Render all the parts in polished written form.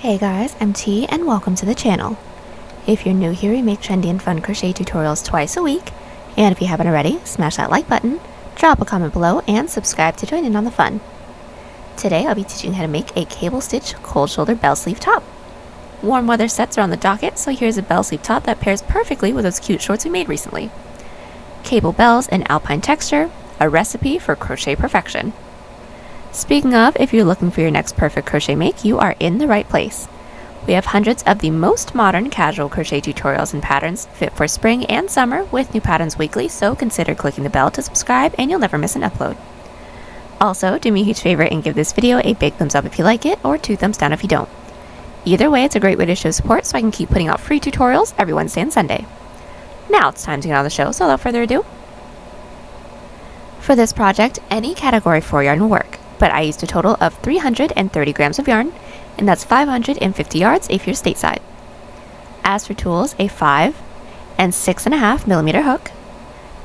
Hey guys, I'm T and welcome to the channel. If you're new here, we make trendy and fun crochet tutorials twice a week, and if you haven't already, smash that like button, drop a comment below, and subscribe to join in on the fun. Today I'll be teaching you how to make a cable stitch cold shoulder bell sleeve top. Warm weather sets are on the docket, so here's a bell sleeve top that pairs perfectly with those cute shorts we made recently. Cable bells and Alpine texture, a recipe for crochet perfection. Speaking of, if you're looking for your next perfect crochet make, you are in the right place. We have hundreds of the most modern casual crochet tutorials and patterns fit for spring and summer with new patterns weekly, so consider clicking the bell to subscribe and you'll never miss an upload. Also, do me a huge favor and give this video a big thumbs up if you like it, or 2 thumbs down if you don't. Either way, it's a great way to show support so I can keep putting out free tutorials every Wednesday and Sunday. Now it's time to get on the show, so without further ado. For this project, any category 4 yarn will work, but I used a total of 330 grams of yarn, and that's 550 yards if you're stateside. As for tools, a 5 and 6.5 millimeter hook,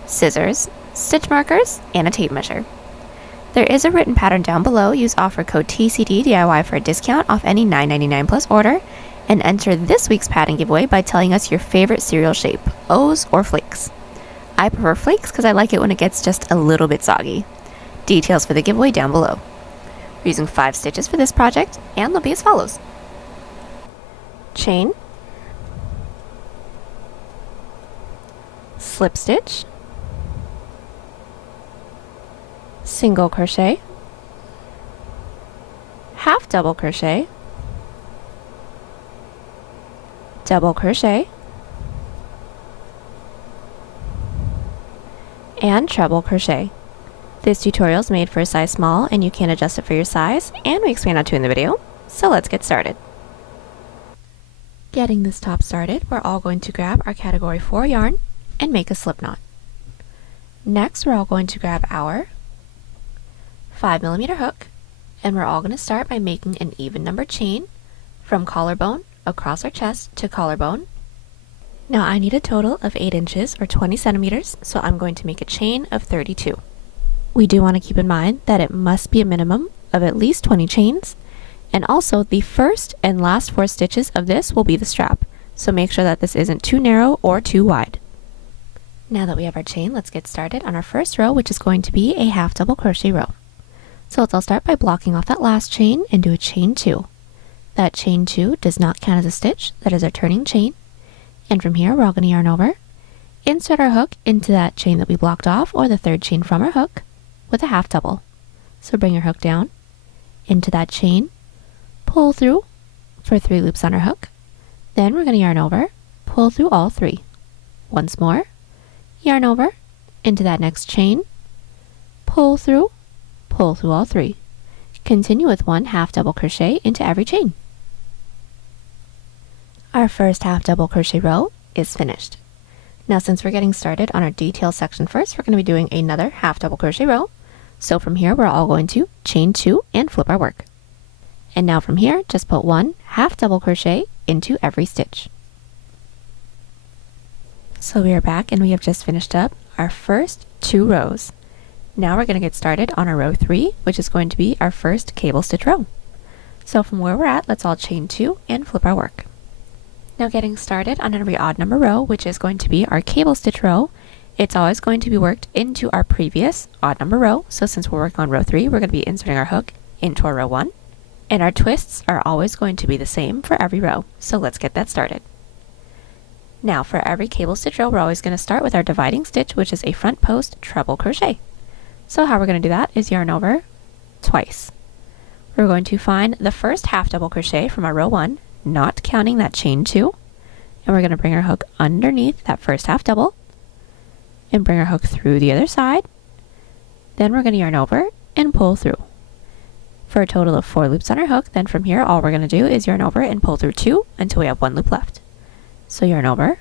scissors, stitch markers, and a tape measure. There is a written pattern down below. Use offer code TCDDIY for a discount off any $9.99 plus order, and enter this week's pattern giveaway by telling us your favorite cereal shape, O's or flakes. I prefer flakes because I like it when it gets just a little bit soggy. Details for the giveaway down below. We're using 5 stitches for this project, and they'll be as follows. Chain, slip stitch, single crochet, half double crochet, double crochet, and treble crochet. This tutorial is made for a size small, and you can adjust it for your size, and we expand on 2 in the video, so let's get started. Getting this top started, we're all going to grab our category 4 yarn and make a slip knot. Next, we're all going to grab our 5 millimeter hook, and we're all going to start by making an even number chain from collarbone across our chest to collarbone. Now I need a total of 8 inches or 20 centimeters, so I'm going to make a chain of 32. We do want to keep in mind that it must be a minimum of at least 20 chains, and also the first and last 4 stitches of this will be the strap, so make sure that this isn't too narrow or too wide. Now that we have our chain, let's get started on our first row, which is going to be a half double crochet row. So let's all start by blocking off that last chain and do a chain 2. That chain 2 does not count as a stitch, that is our turning chain, and from here we're all going to yarn over, insert our hook into that chain that we blocked off, or the 3rd chain from our hook, with a half double. So bring your hook down into that chain, pull through for 3 loops on our hook, then we're going to yarn over, pull through all 3. Once more, yarn over into that next chain, pull through all 3. Continue with 1 half double crochet into every chain. Our first half double crochet row is finished. Now since we're getting started on our details section first, we're going to be doing another half double crochet row. So from here, we're all going to chain 2 and flip our work. And now from here, just put 1 half double crochet into every stitch. So we are back and we have just finished up our first 2 rows. Now we're going to get started on our row 3, which is going to be our first cable stitch row. So from where we're at, let's all chain 2 and flip our work. Now getting started on every odd number row, which is going to be our cable stitch row, it's always going to be worked into our previous odd number row. So since we're working on row 3, we're going to be inserting our hook into our row 1. And our twists are always going to be the same for every row. So let's get that started. Now for every cable stitch row, we're always going to start with our dividing stitch, which is a front post treble crochet. So how we're going to do that is yarn over twice. We're going to find the first half double crochet from our row 1, not counting that chain 2, and we're going to bring our hook underneath that first half double and bring our hook through the other side. Then we're going to yarn over and pull through for a total of 4 loops on our hook. Then from here, all we're going to do is yarn over and pull through 2 until we have 1 loop left. So yarn over,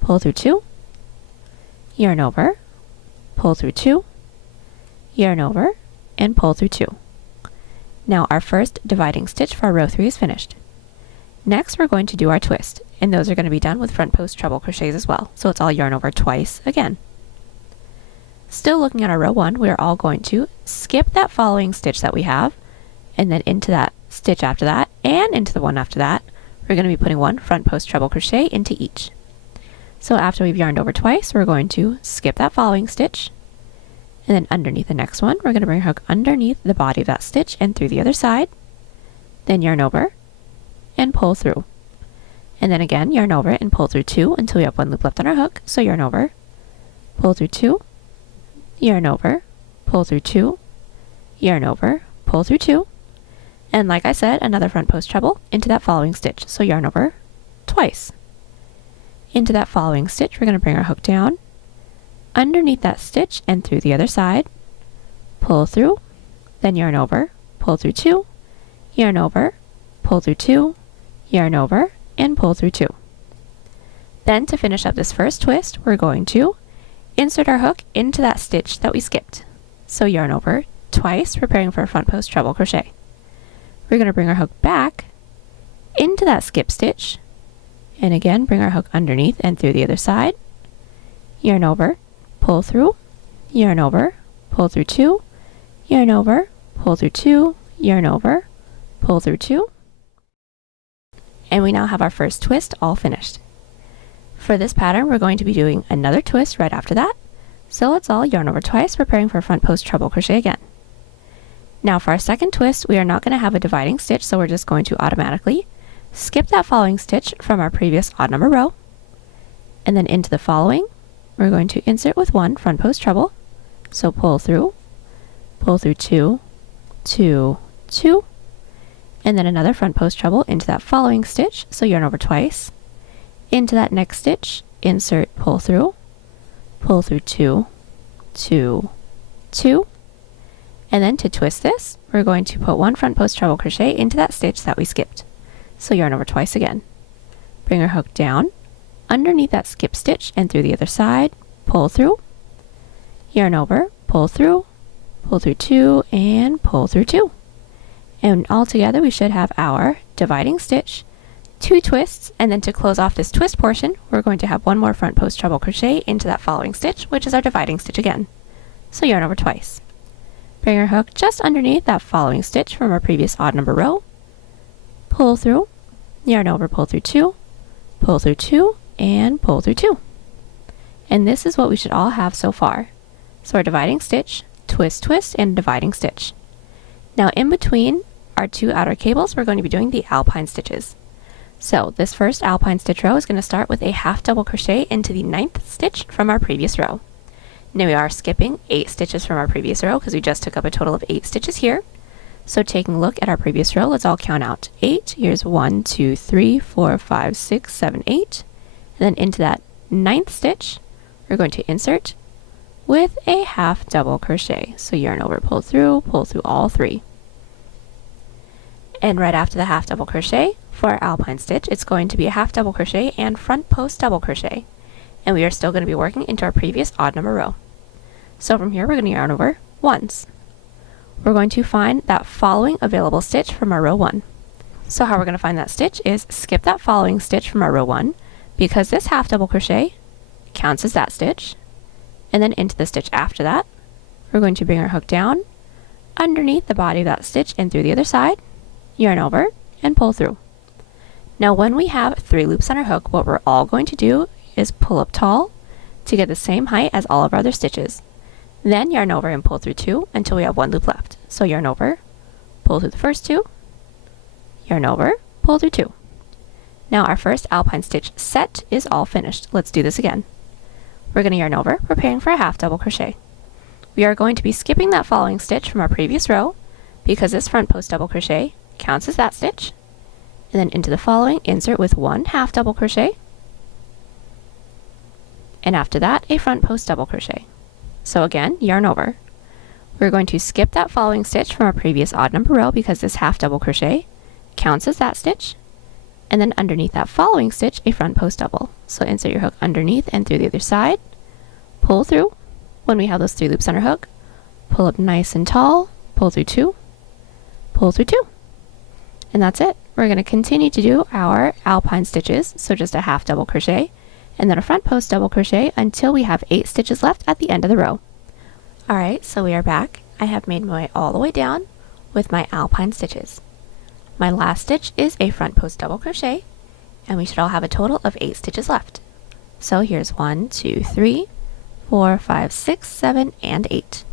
pull through 2, yarn over, pull through 2, yarn over, and pull through 2. Now our first dividing stitch for our row 3 is finished. Next, we're going to do our twist, and those are going to be done with front post treble crochets as well. So it's all yarn over twice again. Still looking at our row 1, we are all going to skip that following stitch that we have, and then into that stitch after that, and into the one after that, we're going to be putting one front post treble crochet into each. So after we've yarned over twice, we're going to skip that following stitch, and then underneath the next one, we're going to bring our hook underneath the body of that stitch and through the other side, then yarn over and pull through. And then again, yarn over and pull through 2 until we have 1 loop left on our hook. So yarn over, pull through 2, yarn over, pull through 2, yarn over, pull through 2, and like I said, another front post treble into that following stitch. So yarn over twice. Into that following stitch, we're going to bring our hook down, underneath that stitch and through the other side, pull through, then yarn over, pull through 2, yarn over, pull through 2, yarn over, and pull through 2. Then to finish up this first twist, we're going to insert our hook into that stitch that we skipped. So yarn over twice, preparing for a front post treble crochet. We're going to bring our hook back into that skip stitch, and again bring our hook underneath and through the other side, yarn over, pull through, yarn over, pull through 2, yarn over, pull through 2, yarn over, pull through 2, and we now have our first twist all finished. For this pattern, we're going to be doing another twist right after that, so let's all yarn over twice, preparing for a front post treble crochet again. Now for our second twist, we are not going to have a dividing stitch, so we're just going to automatically skip that following stitch from our previous odd number row, and then into the following, we're going to insert with 1 front post treble, so pull through 2, 2, 2, and then another front post treble into that following stitch, so yarn over twice, into that next stitch, insert, pull through 2, 2, 2, and then to twist this, we're going to put 1 front post treble crochet into that stitch that we skipped. So yarn over twice again. Bring our hook down, underneath that skip stitch and through the other side, pull through, yarn over, pull through 2, and pull through 2. And all together we should have our dividing stitch, 2 twists, and then to close off this twist portion, we're going to have 1 more front post treble crochet into that following stitch, which is our dividing stitch again. So yarn over twice. Bring our hook just underneath that following stitch from our previous odd number row, pull through, yarn over, pull through 2, and pull through 2. And this is what we should all have so far. So our dividing stitch, twist, twist, and dividing stitch. Now in between our 2 outer cables, we're going to be doing the Alpine stitches. So this first Alpine stitch row is going to start with a half double crochet into the 9th stitch from our previous row. Now we are skipping 8 stitches from our previous row because we just took up a total of 8 stitches here. So taking a look at our previous row, let's all count out 8. Here's 1, 2, 3, 4, 5, 6, 7, 8. And then into that 9th stitch, we're going to insert with a half double crochet. So yarn over, pull through all 3. And right after the half double crochet, for our Alpine stitch, it's going to be a half double crochet and front post double crochet. And we are still going to be working into our previous odd number row. So from here, we're going to yarn over once. We're going to find that following available stitch from our row 1. So how we're going to find that stitch is skip that following stitch from our row 1, because this half double crochet counts as that stitch, and then into the stitch after that, we're going to bring our hook down, underneath the body of that stitch and through the other side, yarn over, and pull through. Now when we have 3 loops on our hook, what we're all going to do is pull up tall to get the same height as all of our other stitches. Then yarn over and pull through 2 until we have 1 loop left. So yarn over, pull through the first 2, yarn over, pull through 2. Now our first Alpine stitch set is all finished. Let's do this again. We're going to yarn over, preparing for a half double crochet. We are going to be skipping that following stitch from our previous row because this front post double crochet counts as that stitch. And then into the following, insert with 1 half double crochet, and after that a front post double crochet. So again, yarn over. We're going to skip that following stitch from our previous odd number row because this half double crochet counts as that stitch, and then underneath that following stitch a front post double. So insert your hook underneath and through the other side, pull through. When we have those 3 loops on our hook, pull up nice and tall, pull through 2, pull through 2. And that's it. We're going to continue to do our Alpine stitches, so just a half double crochet, and then a front post double crochet until we have 8 stitches left at the end of the row. Alright, so we are back. I have made my way all the way down with my Alpine stitches. My last stitch is a front post double crochet, and we should all have a total of 8 stitches left. So here's 1, 2, 3, 4, 5, 6, 7, and 8.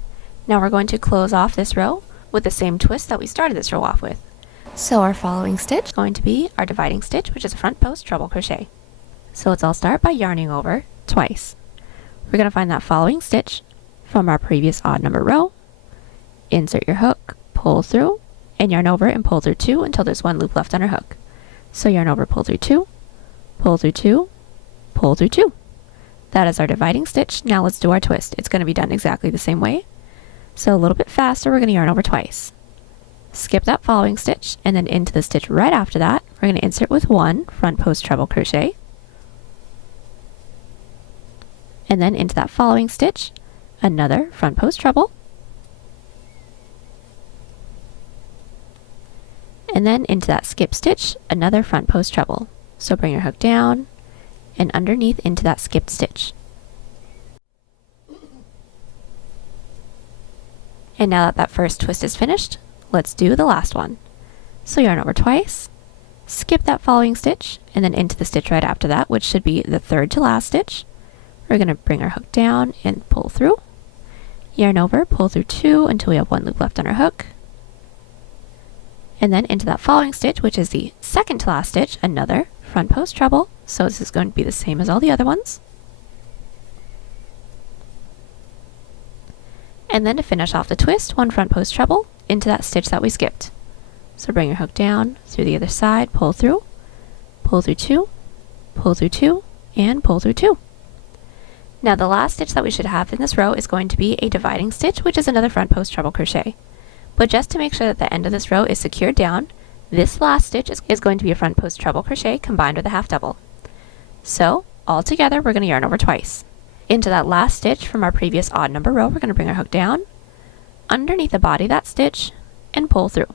Now we're going to close off this row with the same twist that we started this row off with. So our following stitch is going to be our dividing stitch, which is a front post treble crochet. So let's all start by yarning over twice. We're going to find that following stitch from our previous odd number row, insert your hook, pull through, and yarn over and pull through 2 until there's 1 loop left on our hook. So yarn over, pull through 2, pull through 2, pull through 2. That is our dividing stitch. Now let's do our twist. It's going to be done exactly the same way. So a little bit faster, we're going to yarn over twice. Skip that following stitch, and then into the stitch right after that, we're going to insert with 1 front post treble crochet, and then into that following stitch, another front post treble, and then into that skip stitch, another front post treble. So bring your hook down and underneath into that skipped stitch. And now that that first twist is finished, let's do the last one. So yarn over twice, skip that following stitch, and then into the stitch right after that, which should be the third to last stitch. We're going to bring our hook down and pull through, yarn over, pull through 2 until we have 1 loop left on our hook, and then into that following stitch, which is the second to last stitch, another front post treble. So this is going to be the same as all the other ones. And then to finish off the twist, 1 front post treble into that stitch that we skipped. So bring your hook down through the other side, pull through 2, pull through 2, and pull through 2. Now the last stitch that we should have in this row is going to be a dividing stitch, which is another front post treble crochet. But just to make sure that the end of this row is secured down, this last stitch is going to be a front post treble crochet combined with a half double. So all together, we're going to yarn over twice. Into that last stitch from our previous odd number row, we're going to bring our hook down, underneath the body of that stitch, and pull through.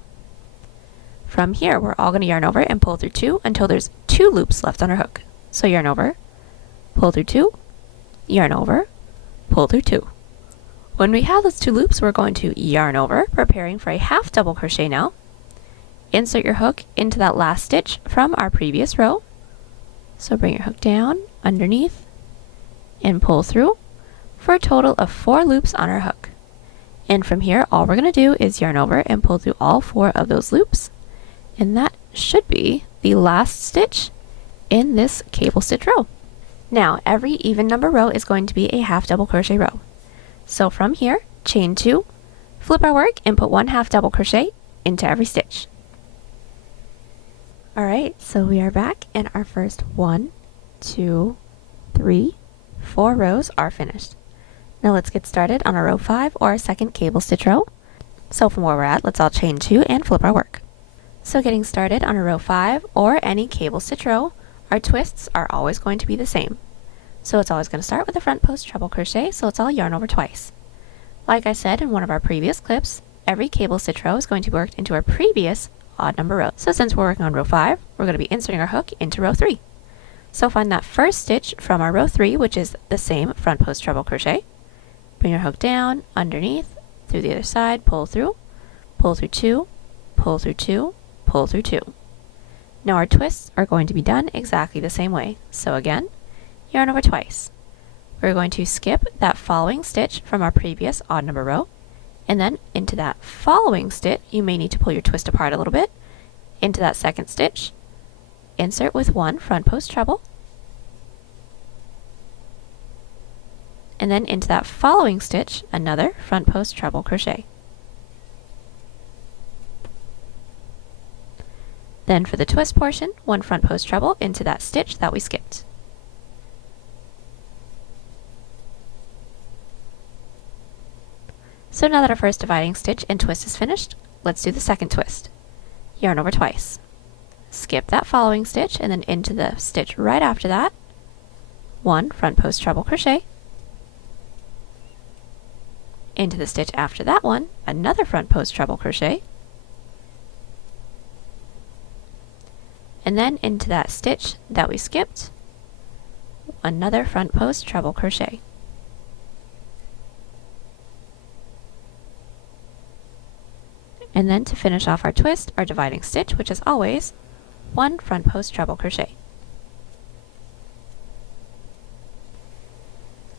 From here, we're all going to yarn over and pull through 2 until there's 2 loops left on our hook. So yarn over, pull through 2, yarn over, pull through 2. When we have those 2 loops, we're going to yarn over, preparing for a half double crochet now. Insert your hook into that last stitch from our previous row. So bring your hook down, underneath, and pull through for a total of 4 loops on our hook. And from here, all we're going to do is yarn over and pull through all 4 of those loops. And that should be the last stitch in this cable stitch row. Now, every even number row is going to be a half double crochet row. So from here, chain 2, flip our work, and put 1 half double crochet into every stitch. Alright, so we are back, and our first 1, 2, 3, 4 rows are finished. Now let's get started on our row 5, or our second cable stitch row. So from where we're at, let's all chain 2 and flip our work. So getting started on a row 5, or any cable stitch row, our twists are always going to be the same. So it's always going to start with a front post treble crochet, so let's all yarn over twice. Like I said in one of our previous clips, every cable stitch row is going to be worked into our previous odd number row. So since we're working on row 5, we're going to be inserting our hook into row 3. So find that first stitch from our row 3, which is the same front post treble crochet. Bring your hook down, underneath, through the other side, pull through 2, pull through 2, pull through 2. Now our twists are going to be done exactly the same way. So again, yarn over twice. We're going to skip that following stitch from our previous odd number row, and then into that following stitch, you may need to pull your twist apart a little bit, into that second stitch, insert with 1 front post treble, and then into that following stitch, another front post treble crochet. Then for the twist portion, 1 front post treble into that stitch that we skipped. So now that our first dividing stitch and twist is finished, let's do the second twist. Yarn over twice. Skip that following stitch and then into the stitch right after that, 1 front post treble crochet. Into the stitch after that one, another front post treble crochet. And then into that stitch that we skipped, another front post treble crochet. And then to finish off our twist, our dividing stitch, which is always 1 front post treble crochet.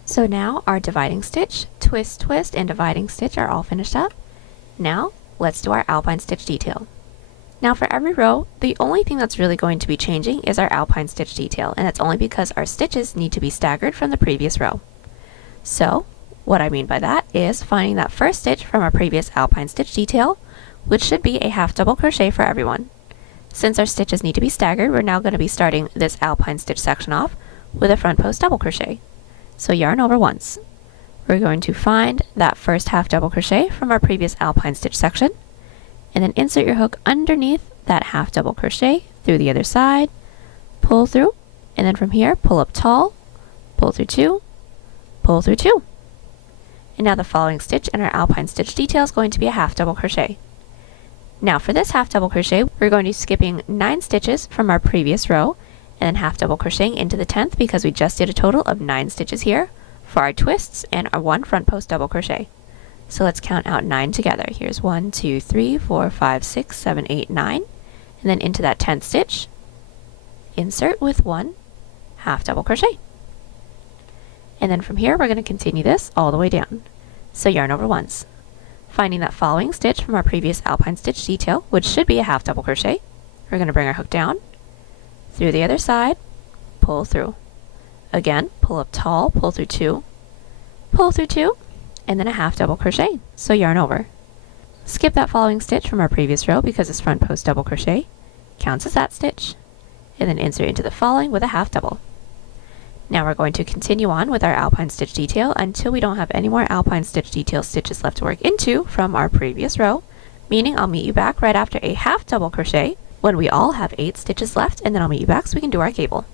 So now our dividing stitch, twist, twist, and dividing stitch are all finished up. Now let's do our Alpine stitch detail. Now for every row, the only thing that's really going to be changing is our Alpine stitch detail, and that's only because our stitches need to be staggered from the previous row. So what I mean by that is finding that first stitch from our previous Alpine stitch detail, which should be a half double crochet for everyone. Since our stitches need to be staggered, we're now going to be starting this Alpine stitch section off with a front post double crochet. So yarn over once. We're going to find that first half double crochet from our previous Alpine stitch section, and then insert your hook underneath that half double crochet through the other side, pull through, and then from here pull up tall, pull through 2, pull through 2. And now the following stitch in our Alpine stitch detail is going to be a half double crochet. Now for this half double crochet, we're going to be skipping 9 stitches from our previous row and then half double crocheting into the 10th because we just did a total of 9 stitches here for our twists and our 1 front post double crochet. So let's count out 9 together. Here's 1, 2, 3, 4, 5, 6, 7, 8, 9. And then into that 10th stitch, insert with 1 half double crochet. And then from here, we're going to continue this all the way down. So yarn over once. Finding that following stitch from our previous Alpine stitch detail, which should be a half double crochet, we're going to bring our hook down, through the other side, pull through. Again, pull up tall, pull through 2, pull through 2, and then a half double crochet, so yarn over. Skip that following stitch from our previous row because it's front post double crochet, counts as that stitch, and then insert into the following with a half double. Now we're going to continue on with our Alpine stitch detail until we don't have any more Alpine stitch detail stitches left to work into from our previous row, meaning I'll meet you back right after a half double crochet when we all have 8 stitches left, and then I'll meet you back so we can do our cable.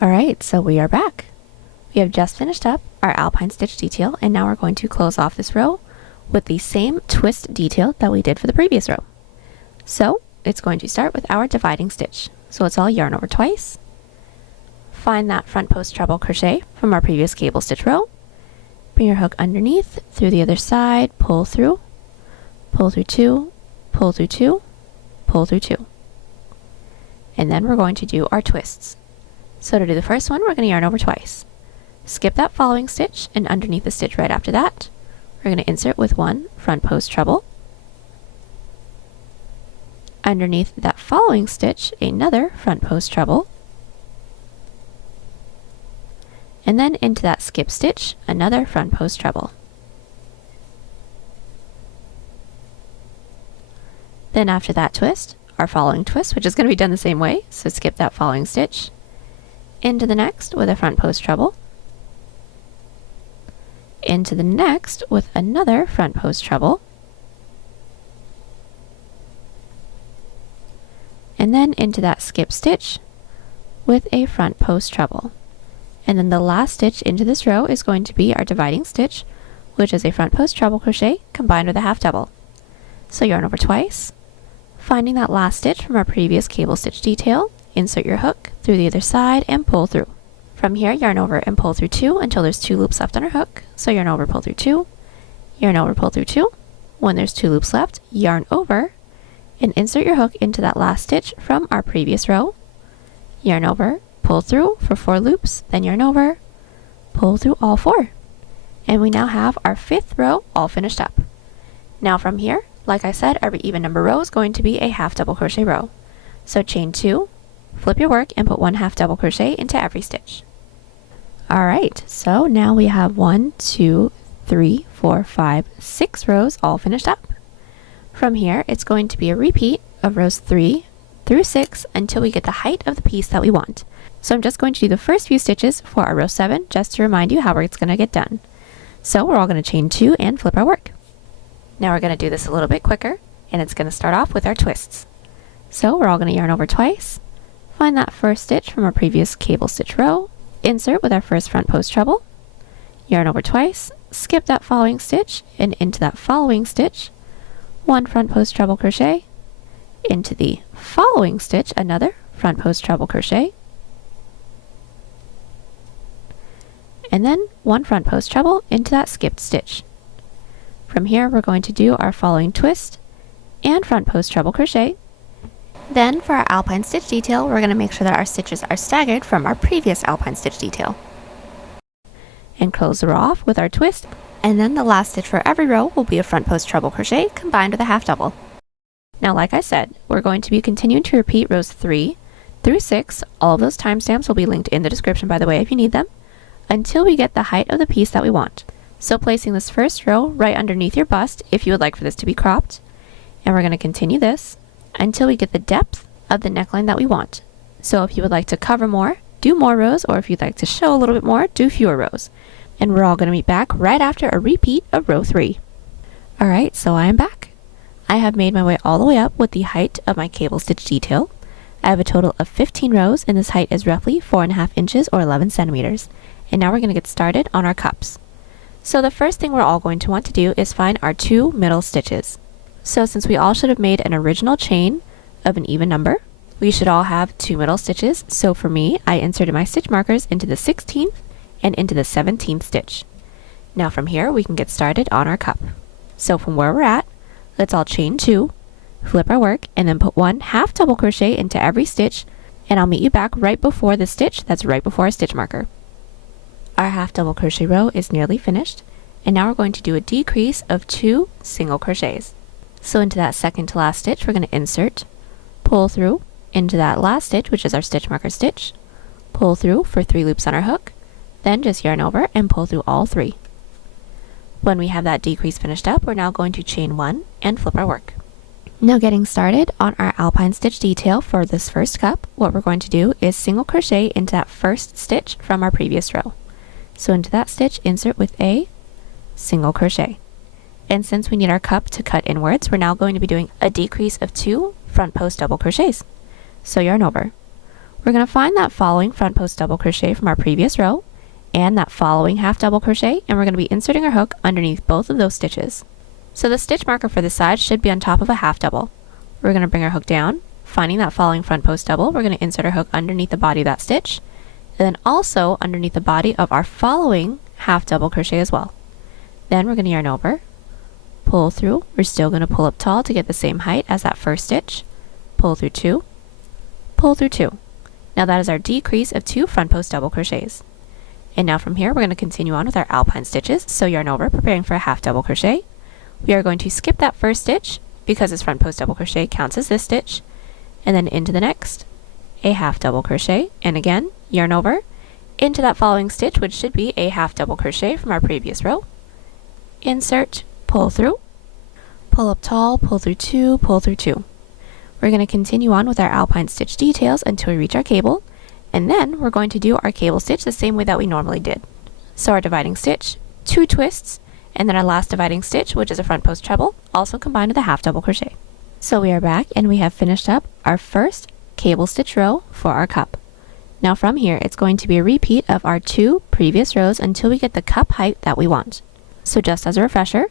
Alright, so we are back. We have just finished up our Alpine stitch detail, and now we're going to close off this row with the same twist detail that we did for the previous row. So it's going to start with our dividing stitch. So it's all yarn over twice, find that front post treble crochet from our previous cable stitch row, bring your hook underneath, through the other side, pull through 2, pull through 2, pull through 2. And then we're going to do our twists. So to do the first one, we're going to yarn over twice. Skip that following stitch, and underneath the stitch right after that, we're going to insert with 1 front post treble. Underneath that following stitch, another front post treble. And then into that skip stitch, another front post treble. Then after that twist, our following twist, which is going to be done the same way, so skip that following stitch, into the next with a front post treble, into the next with another front post treble, and then into that skip stitch with a front post treble. And then the last stitch into this row is going to be our dividing stitch, which is a front post treble crochet combined with a half double. So yarn over twice, finding that last stitch from our previous cable stitch detail, insert your hook through the other side and pull through. From here, yarn over and pull through 2 until there's 2 loops left on our hook. So yarn over, pull through 2, yarn over, pull through 2. When there's 2 loops left, yarn over and insert your hook into that last stitch from our previous row, yarn over, pull through for 4 loops, then yarn over, pull through all 4. And we now have our 5th row all finished up. Now from here, like I said, every even number row is going to be a half double crochet row. So chain 2, flip your work, and put 1 half double crochet into every stitch. Alright, so now we have 1, 2, 3, 4, 5, 6 rows all finished up. From here, it's going to be a repeat of rows 3 through 6 until we get the height of the piece that we want. So I'm just going to do the first few stitches for our row 7 just to remind you how it's going to get done. So we're all going to chain 2 and flip our work. Now we're going to do this a little bit quicker, and it's going to start off with our twists. So we're all going to yarn over twice, find that first stitch from our previous cable stitch row, insert with our first front post treble, yarn over twice, skip that following stitch, and into that following stitch, 1 front post treble crochet, into the following stitch, another front post treble crochet, and then 1 front post treble into that skipped stitch. From here, we're going to do our following twist and front post treble crochet. Then for our alpine stitch detail, we're going to make sure that our stitches are staggered from our previous alpine stitch detail. And close the row off with our twist, and then the last stitch for every row will be a front post treble crochet combined with a half double. Now like I said, we're going to be continuing to repeat rows 3 through 6, all of those timestamps will be linked in the description by the way if you need them, until we get the height of the piece that we want. So placing this first row right underneath your bust if you would like for this to be cropped, and we're going to continue this until we get the depth of the neckline that we want. So if you would like to cover more, do more rows, or if you'd like to show a little bit more, do fewer rows. And we're all going to meet back right after a repeat of row 3. Alright, so I am back. I have made my way all the way up with the height of my cable stitch detail. I have a total of 15 rows and this height is roughly 4.5 inches or 11 centimeters. And now we're going to get started on our cups. So the first thing we're all going to want to do is find our 2 middle stitches. So since we all should have made an original chain of an even number, we should all have 2 middle stitches. So for me, I inserted my stitch markers into the 16th and into the 17th stitch. Now from here we can get started on our cup. So from where we're at, let's all chain 2, flip our work, and then put 1 half double crochet into every stitch, and I'll meet you back right before the stitch that's right before our stitch marker. Our half double crochet row is nearly finished, and now we're going to do a decrease of 2 single crochets. So into that second to last stitch we're going to insert, pull through into that last stitch, which is our stitch marker stitch, pull through for 3 loops on our hook, then just yarn over and pull through all 3. When we have that decrease finished up, we're now going to chain 1 and flip our work. Now getting started on our alpine stitch detail for this first cup, what we're going to do is single crochet into that first stitch from our previous row. So into that stitch, insert with a single crochet. And since we need our cup to cut inwards, we're now going to be doing a decrease of 2 front post double crochets. So yarn over. We're going to find that following front post double crochet from our previous row, and that following half double crochet, and we're going to be inserting our hook underneath both of those stitches. So the stitch marker for this side should be on top of a half double. We're going to bring our hook down, finding that following front post double, we're going to insert our hook underneath the body of that stitch, and then also underneath the body of our following half double crochet as well. Then we're going to yarn over, pull through, we're still going to pull up tall to get the same height as that first stitch, pull through 2, pull through 2. Now that is our decrease of 2 front post double crochets. And now from here we're going to continue on with our alpine stitches, so yarn over, preparing for a half double crochet. We are going to skip that first stitch because this front post double crochet counts as this stitch, and then into the next, a half double crochet, and again, yarn over, into that following stitch, which should be a half double crochet from our previous row, insert, pull through, pull up tall, pull through 2, pull through 2. We're going to continue on with our alpine stitch details until we reach our cable, and then we're going to do our cable stitch the same way that we normally did. So our dividing stitch, 2 twists, and then our last dividing stitch, which is a front post treble, also combined with a half double crochet. So we are back and we have finished up our first cable stitch row for our cup. Now from here it's going to be a repeat of our 2 previous rows until we get the cup height that we want. So just as a refresher,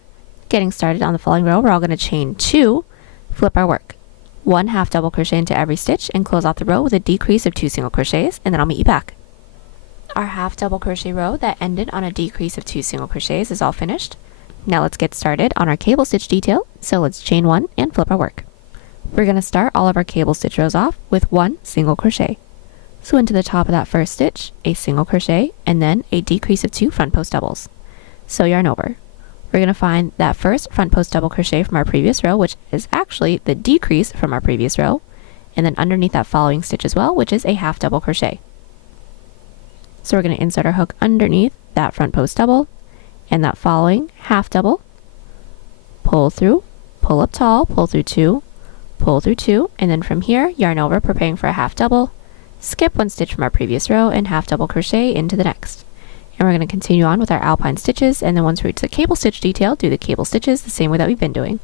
getting started on the following row, we're all going to chain 2, flip our work. 1 half double crochet into every stitch and close off the row with a decrease of 2 single crochets, and then I'll meet you back. Our half double crochet row that ended on a decrease of 2 single crochets is all finished. Now let's get started on our cable stitch detail, so let's chain 1 and flip our work. We're going to start all of our cable stitch rows off with 1 single crochet. So into the top of that first stitch, a single crochet, and then a decrease of 2 front post doubles. So yarn over. We're going to find that first front post double crochet from our previous row, which is actually the decrease from our previous row, and then underneath that following stitch as well, which is a half double crochet. So we're going to insert our hook underneath that front post double and that following half double, pull through, pull up tall, pull through 2, pull through 2, and then from here yarn over, preparing for a half double, skip 1 stitch from our previous row and half double crochet into the next. And we're going to continue on with our alpine stitches, and then once we reach the cable stitch detail, do the cable stitches the same way that we've been doing.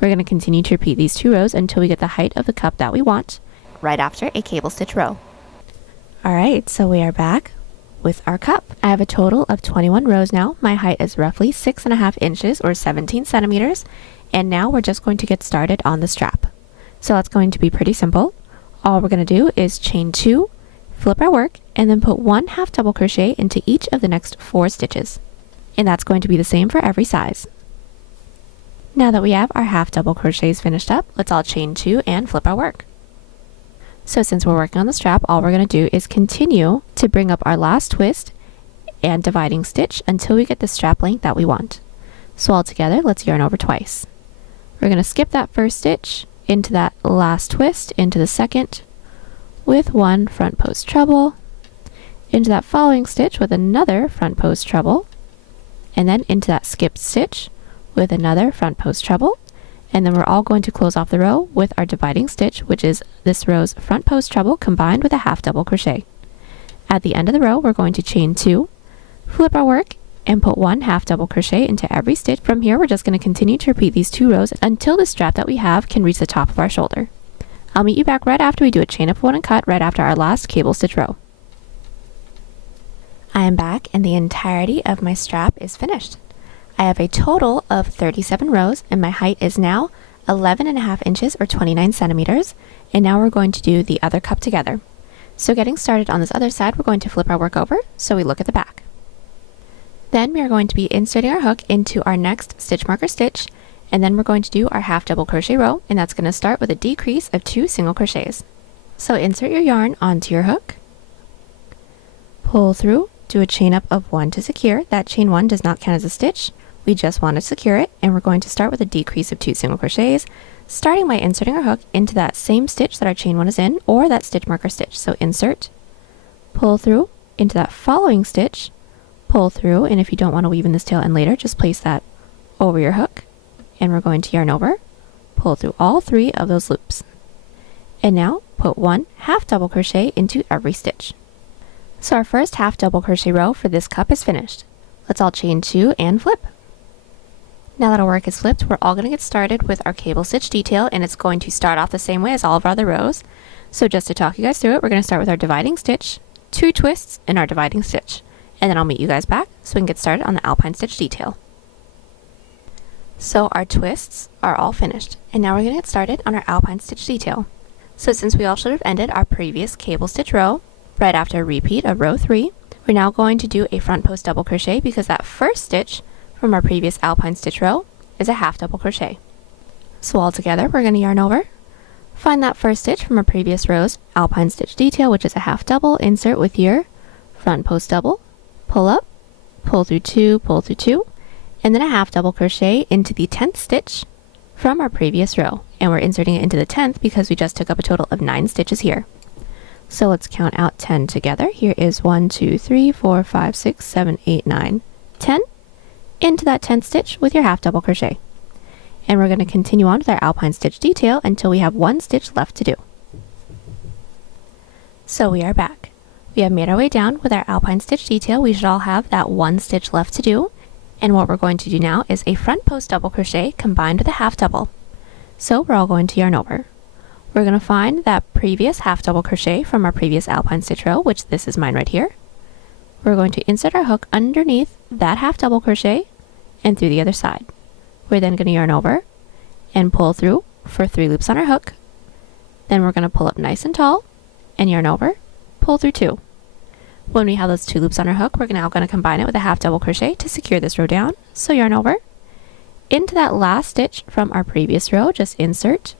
We're going to continue to repeat these 2 rows until we get the height of the cup that we want, right after a cable stitch row. Alright, so we are back with our cup. I have a total of 21 rows now. My height is roughly 6.5 inches or 17 centimeters, and now we're just going to get started on the strap. So it's going to be pretty simple. All we're going to do is chain 2, flip our work, and then put 1 half double crochet into each of the next 4 stitches. And that's going to be the same for every size. Now that we have our half double crochets finished up, let's all chain 2 and flip our work. So since we're working on the strap, all we're going to do is continue to bring up our last twist and dividing stitch until we get the strap length that we want. So all together, let's yarn over twice. We're going to skip that first stitch into that last twist, into the second with 1 front post treble, into that following stitch with another front post treble, and then into that skipped stitch with another front post treble, and then we're all going to close off the row with our dividing stitch, which is this row's front post treble combined with a half double crochet. At the end of the row, we're going to chain 2, flip our work, and put 1 half double crochet into every stitch. From here, we're just going to continue to repeat these 2 rows until the strap that we have can reach the top of our shoulder. I'll meet you back right after we do a chain up 1 and cut right after our last cable stitch row. I am back and the entirety of my strap is finished. I have a total of 37 rows and my height is now 11.5 inches or 29 centimeters, and now we're going to do the other cup together. So getting started on this other side, we're going to flip our work over so we look at the back. Then we are going to be inserting our hook into our next stitch marker stitch, and then we're going to do our half double crochet row, and that's going to start with a decrease of 2 single crochets. So insert your yarn onto your hook, pull through, do a chain up of 1 to secure. That chain 1 does not count as a stitch. We just want to secure it, and we're going to start with a decrease of 2 single crochets, starting by inserting our hook into that same stitch that our chain 1 is in, or that stitch marker stitch. So insert, pull through into that following stitch, pull through, and if you don't want to weave in this tail end later, just place that over your hook, and we're going to yarn over, pull through all 3 of those loops. And now put 1 half double crochet into every stitch. So our first half double crochet row for this cup is finished. Let's all chain 2 and flip. Now that our work is flipped, we're all going to get started with our cable stitch detail, and it's going to start off the same way as all of our other rows. So just to talk you guys through it, we're going to start with our dividing stitch, 2 twists, and our dividing stitch. And then I'll meet you guys back so we can get started on the Alpine stitch detail. So our twists are all finished, and now we're going to get started on our Alpine stitch detail. So since we all should have ended our previous cable stitch row, right after a repeat of row 3, we're now going to do a front post double crochet because that first stitch from our previous Alpine stitch row is a half double crochet. So all together, we're going to yarn over, find that first stitch from our previous row's Alpine stitch detail, which is a half double, insert with your front post double, pull up, pull through 2, and then a half double crochet into the 10th stitch from our previous row. And we're inserting it into the 10th because we just took up a total of 9 stitches here. So let's count out 10 together. Here is 1, 2, 3, 4, 5, 6, 7, 8, 9, 10 into that 10th stitch with your half double crochet. And we're going to continue on with our Alpine stitch detail until we have 1 stitch left to do. So we are back. We have made our way down with our Alpine stitch detail. We should all have that 1 stitch left to do. And what we're going to do now is a front post double crochet combined with a half double. So we're all going to yarn over. We're going to find that previous half double crochet from our previous Alpine stitch row, which this is mine right here. We're going to insert our hook underneath that half double crochet and through the other side. We're then going to yarn over and pull through for 3 loops on our hook. Then we're going to pull up nice and tall and yarn over, pull through 2. When we have those 2 loops on our hook, we're now going to combine it with a half double crochet to secure this row down. So yarn over, into that last stitch from our previous row, just insert,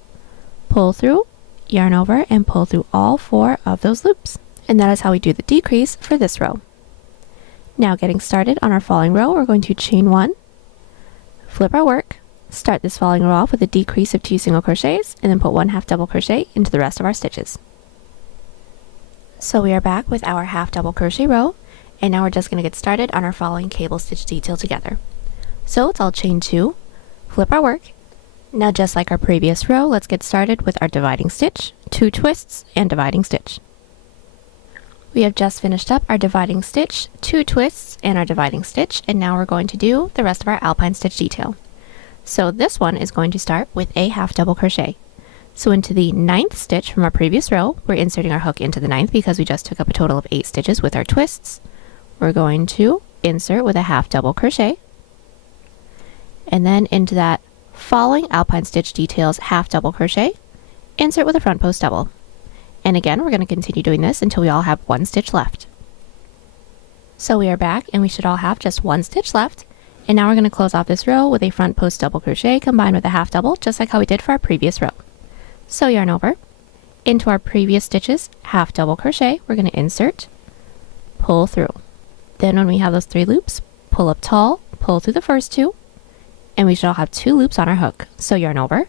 pull through, yarn over, and pull through all 4 of those loops. And that is how we do the decrease for this row. Now getting started on our following row, we're going to chain 1, flip our work, start this following row off with a decrease of 2 single crochets, and then put 1 half double crochet into the rest of our stitches. So we are back with our half double crochet row, and now we're just going to get started on our following cable stitch detail together. So let's all chain 2, flip our work. Now just like our previous row, let's get started with our dividing stitch, 2 twists, and dividing stitch. We have just finished up our dividing stitch, 2 twists, and our dividing stitch, and now we're going to do the rest of our Alpine stitch detail. So this one is going to start with a half double crochet. So into the 9th stitch from our previous row, we're inserting our hook into the 9th because we just took up a total of 8 stitches with our twists. We're going to insert with a half double crochet, and then into that following Alpine stitch detail's half double crochet, insert with a front post double. And again, we're going to continue doing this until we all have 1 stitch left. So we are back, and we should all have just 1 stitch left, And now we're going to close off this row with a front post double crochet combined with a half double, just like how we did for our previous row. So yarn over, into our previous stitches, half double crochet, we're going to insert, pull through. Then when we have those 3 loops, pull up tall, pull through the first 2, and we should all have 2 loops on our hook. So yarn over,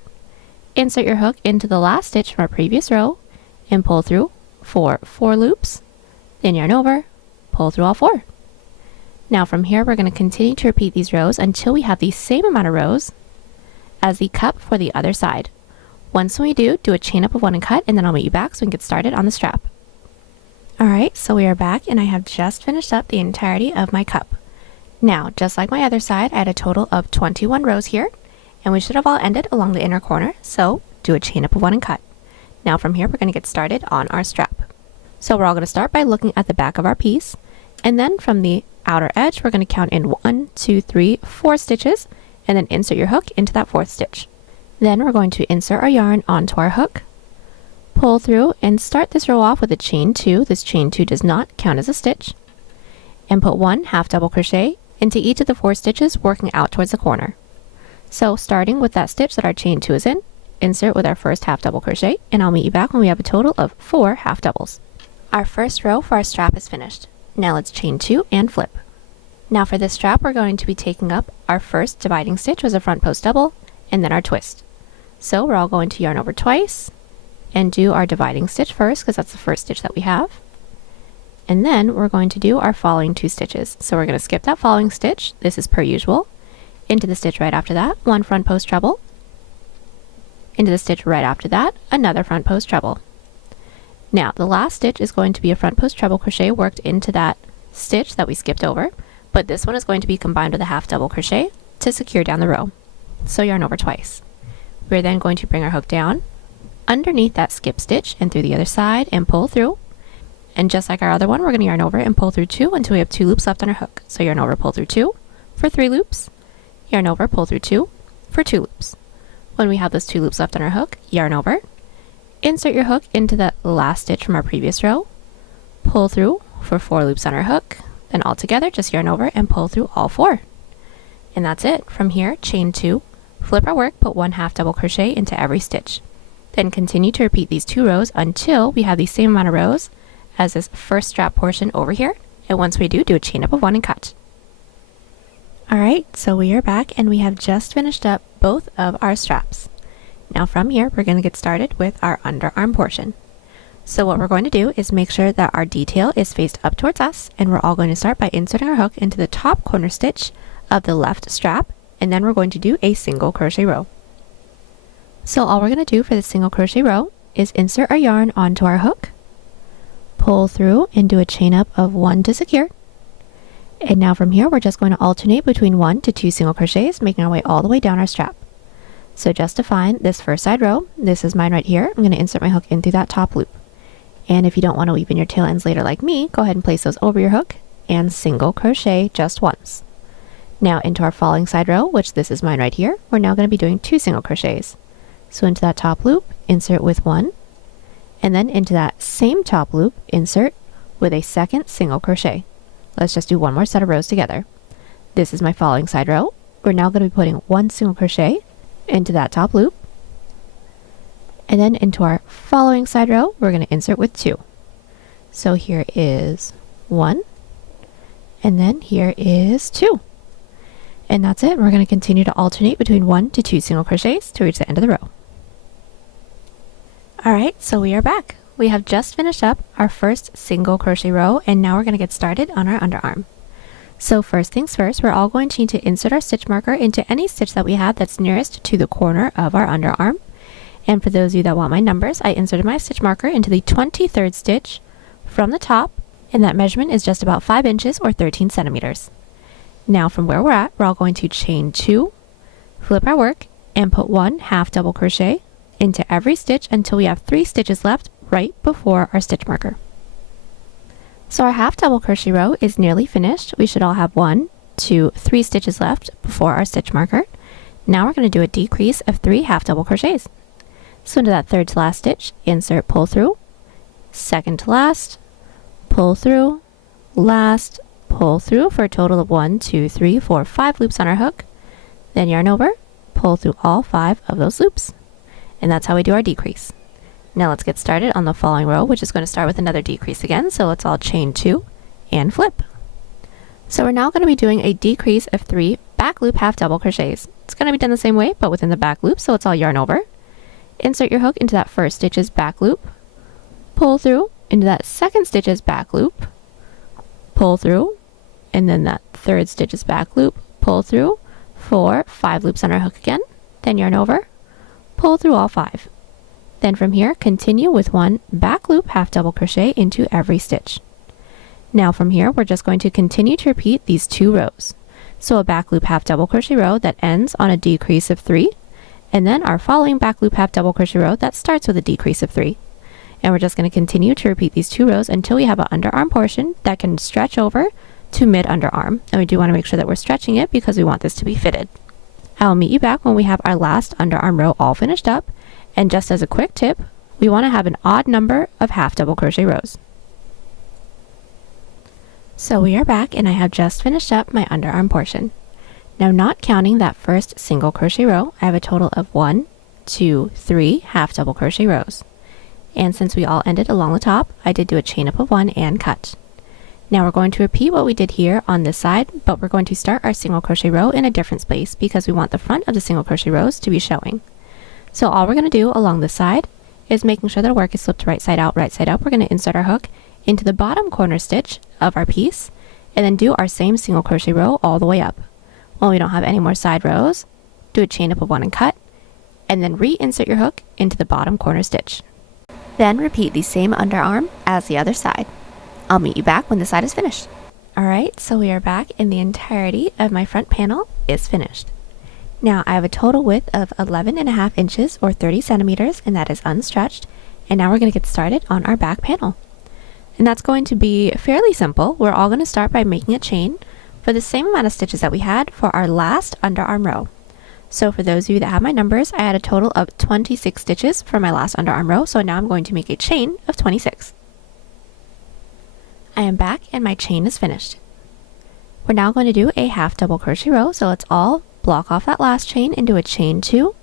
insert your hook into the last stitch from our previous row, and pull through for 4 loops, then yarn over, pull through all 4. Now from here, we're going to continue to repeat these rows until we have the same amount of rows as the cup for the other side. Once we do a chain up of 1 and cut, and then I'll meet you back so we can get started on the strap. Alright, so we are back and I have just finished up the entirety of my cup. Now, just like my other side, I had a total of 21 rows here, and we should have all ended along the inner corner, so do a chain up of 1 and cut. Now from here, we're going to get started on our strap. So we're all going to start by looking at the back of our piece, and then from the outer edge, we're going to count in 1, 2, 3, 4 stitches, and then insert your hook into that 4th stitch. Then we're going to insert our yarn onto our hook, pull through, and start this row off with a chain 2. This chain 2 does not count as a stitch, and put 1 half double crochet into each of the 4 stitches, working out towards the corner. So starting with that stitch that our chain 2 is in, insert with our first half double crochet, and I'll meet you back when we have a total of 4 half doubles. Our first row for our strap is finished. Now let's chain 2 and flip. Now for this strap, we're going to be taking up our first dividing stitch, was a front post double, and then our twist. So we're all going to yarn over twice and do our dividing stitch first, because that's the first stitch that we have. And then we're going to do our following 2 stitches. So we're going to skip that following stitch, this is per usual, into the stitch right after that, 1 front post treble, into the stitch right after that, another front post treble. Now the last stitch is going to be a front post treble crochet worked into that stitch that we skipped over, but this one is going to be combined with a half double crochet to secure down the row. So yarn over twice. We're then going to bring our hook down underneath that skip stitch and through the other side and pull through. And just like our other one, we're going to yarn over and pull through 2 until we have 2 loops left on our hook. So yarn over, pull through 2 for 3 loops, yarn over, pull through 2 for 2 loops. When we have those 2 loops left on our hook, yarn over, insert your hook into the last stitch from our previous row, pull through for 4 loops on our hook, then all together just yarn over and pull through all 4. And that's it. From here, chain 2, flip our work, put 1 half double crochet into every stitch. Then continue to repeat these 2 rows until we have the same amount of rows as this first strap portion over here. And once we do a chain up of 1 and cut. Alright, so we are back and we have just finished up both of our straps. Now from here, we're going to get started with our underarm portion. So what we're going to do is make sure that our detail is faced up towards us, and we're all going to start by inserting our hook into the top corner stitch of the left strap, and then we're going to do a single crochet row. So all we're going to do for the single crochet row is insert our yarn onto our hook, pull through and do a chain up of 1 to secure. And now from here, we're just going to alternate between 1 to 2 single crochets, making our way all the way down our strap. So just to find this first side row, this is mine right here, I'm going to insert my hook in through that top loop. And if you don't want to weave in your tail ends later like me, go ahead and place those over your hook and single crochet just once. Now into our falling side row, which this is mine right here, we're now going to be doing 2 single crochets. So into that top loop, insert with 1, and then into that same top loop, insert with a second single crochet. Let's just do 1 more set of rows together. This is my falling side row. We're now going to be putting 1 single crochet into that top loop, and then into our following side row, we're going to insert with 2. So here is 1, and then here is 2. And that's it. We're going to continue to alternate between 1 to 2 single crochets to reach the end of the row. Alright, so we are back. We have just finished up our first single crochet row, and now we're going to get started on our underarm. So first things first, we're all going to need to insert our stitch marker into any stitch that we have that's nearest to the corner of our underarm. And for those of you that want my numbers, I inserted my stitch marker into the 23rd stitch from the top, and that measurement is just about 5 inches or 13 centimeters. Now from where we're at, we're all going to chain 2, flip our work, and put 1 half double crochet into every stitch until we have 3 stitches left right before our stitch marker. So our half double crochet row is nearly finished. We should all have 1, 2, 3 stitches left before our stitch marker. Now we're going to do a decrease of 3 half double crochets. So into that third to last stitch, insert, pull through, second to last, pull through, last, pull through for a total of 1, 2, 3, 4, 5 loops on our hook, then yarn over, pull through all 5 of those loops. And that's how we do our decrease. Now let's get started on the following row, which is going to start with another decrease again, so let's all chain 2 and flip. So we're now going to be doing a decrease of 3 back loop half double crochets. It's going to be done the same way, but within the back loop, so let's all yarn over. Insert your hook into that first stitch's back loop, pull through into that second stitch's back loop, pull through, and then that third stitch's back loop, pull through, 4, 5 loops on our hook again, then yarn over, pull through all 5. Then from here, continue with 1 back loop half double crochet into every stitch. Now from here, we're just going to continue to repeat these 2 rows. So a back loop half double crochet row that ends on a decrease of 3, and then our following back loop half double crochet row that starts with a decrease of 3. And we're just going to continue to repeat these 2 rows until we have an underarm portion that can stretch over to mid underarm. And we do want to make sure that we're stretching it because we want this to be fitted. I'll meet you back when we have our last underarm row all finished up. And just as a quick tip, we want to have an odd number of half double crochet rows. So we are back and I have just finished up my underarm portion. Now not counting that first single crochet row, I have a total of 1, 2, 3 half double crochet rows. And since we all ended along the top, I did do a chain up of 1 and cut. Now we're going to repeat what we did here on this side, but we're going to start our single crochet row in a different space because we want the front of the single crochet rows to be showing. So all we're going to do along this side is making sure that our work is flipped right side up. We're going to insert our hook into the bottom corner stitch of our piece and then do our same single crochet row all the way up. When we don't have any more side rows, do a chain up of 1 and cut, and then reinsert your hook into the bottom corner stitch. Then repeat the same underarm as the other side. I'll meet you back when the side is finished. Alright, so we are back and the entirety of my front panel is finished. Now I have a total width of 11.5 inches or 30 centimeters and that is unstretched. And now we're going to get started on our back panel. And that's going to be fairly simple. We're all going to start by making a chain for the same amount of stitches that we had for our last underarm row. So for those of you that have my numbers, I had a total of 26 stitches for my last underarm row, so now I'm going to make a chain of 26. I am back and my chain is finished. We're now going to do a half double crochet row, so let's all block off that last chain and do a chain 2.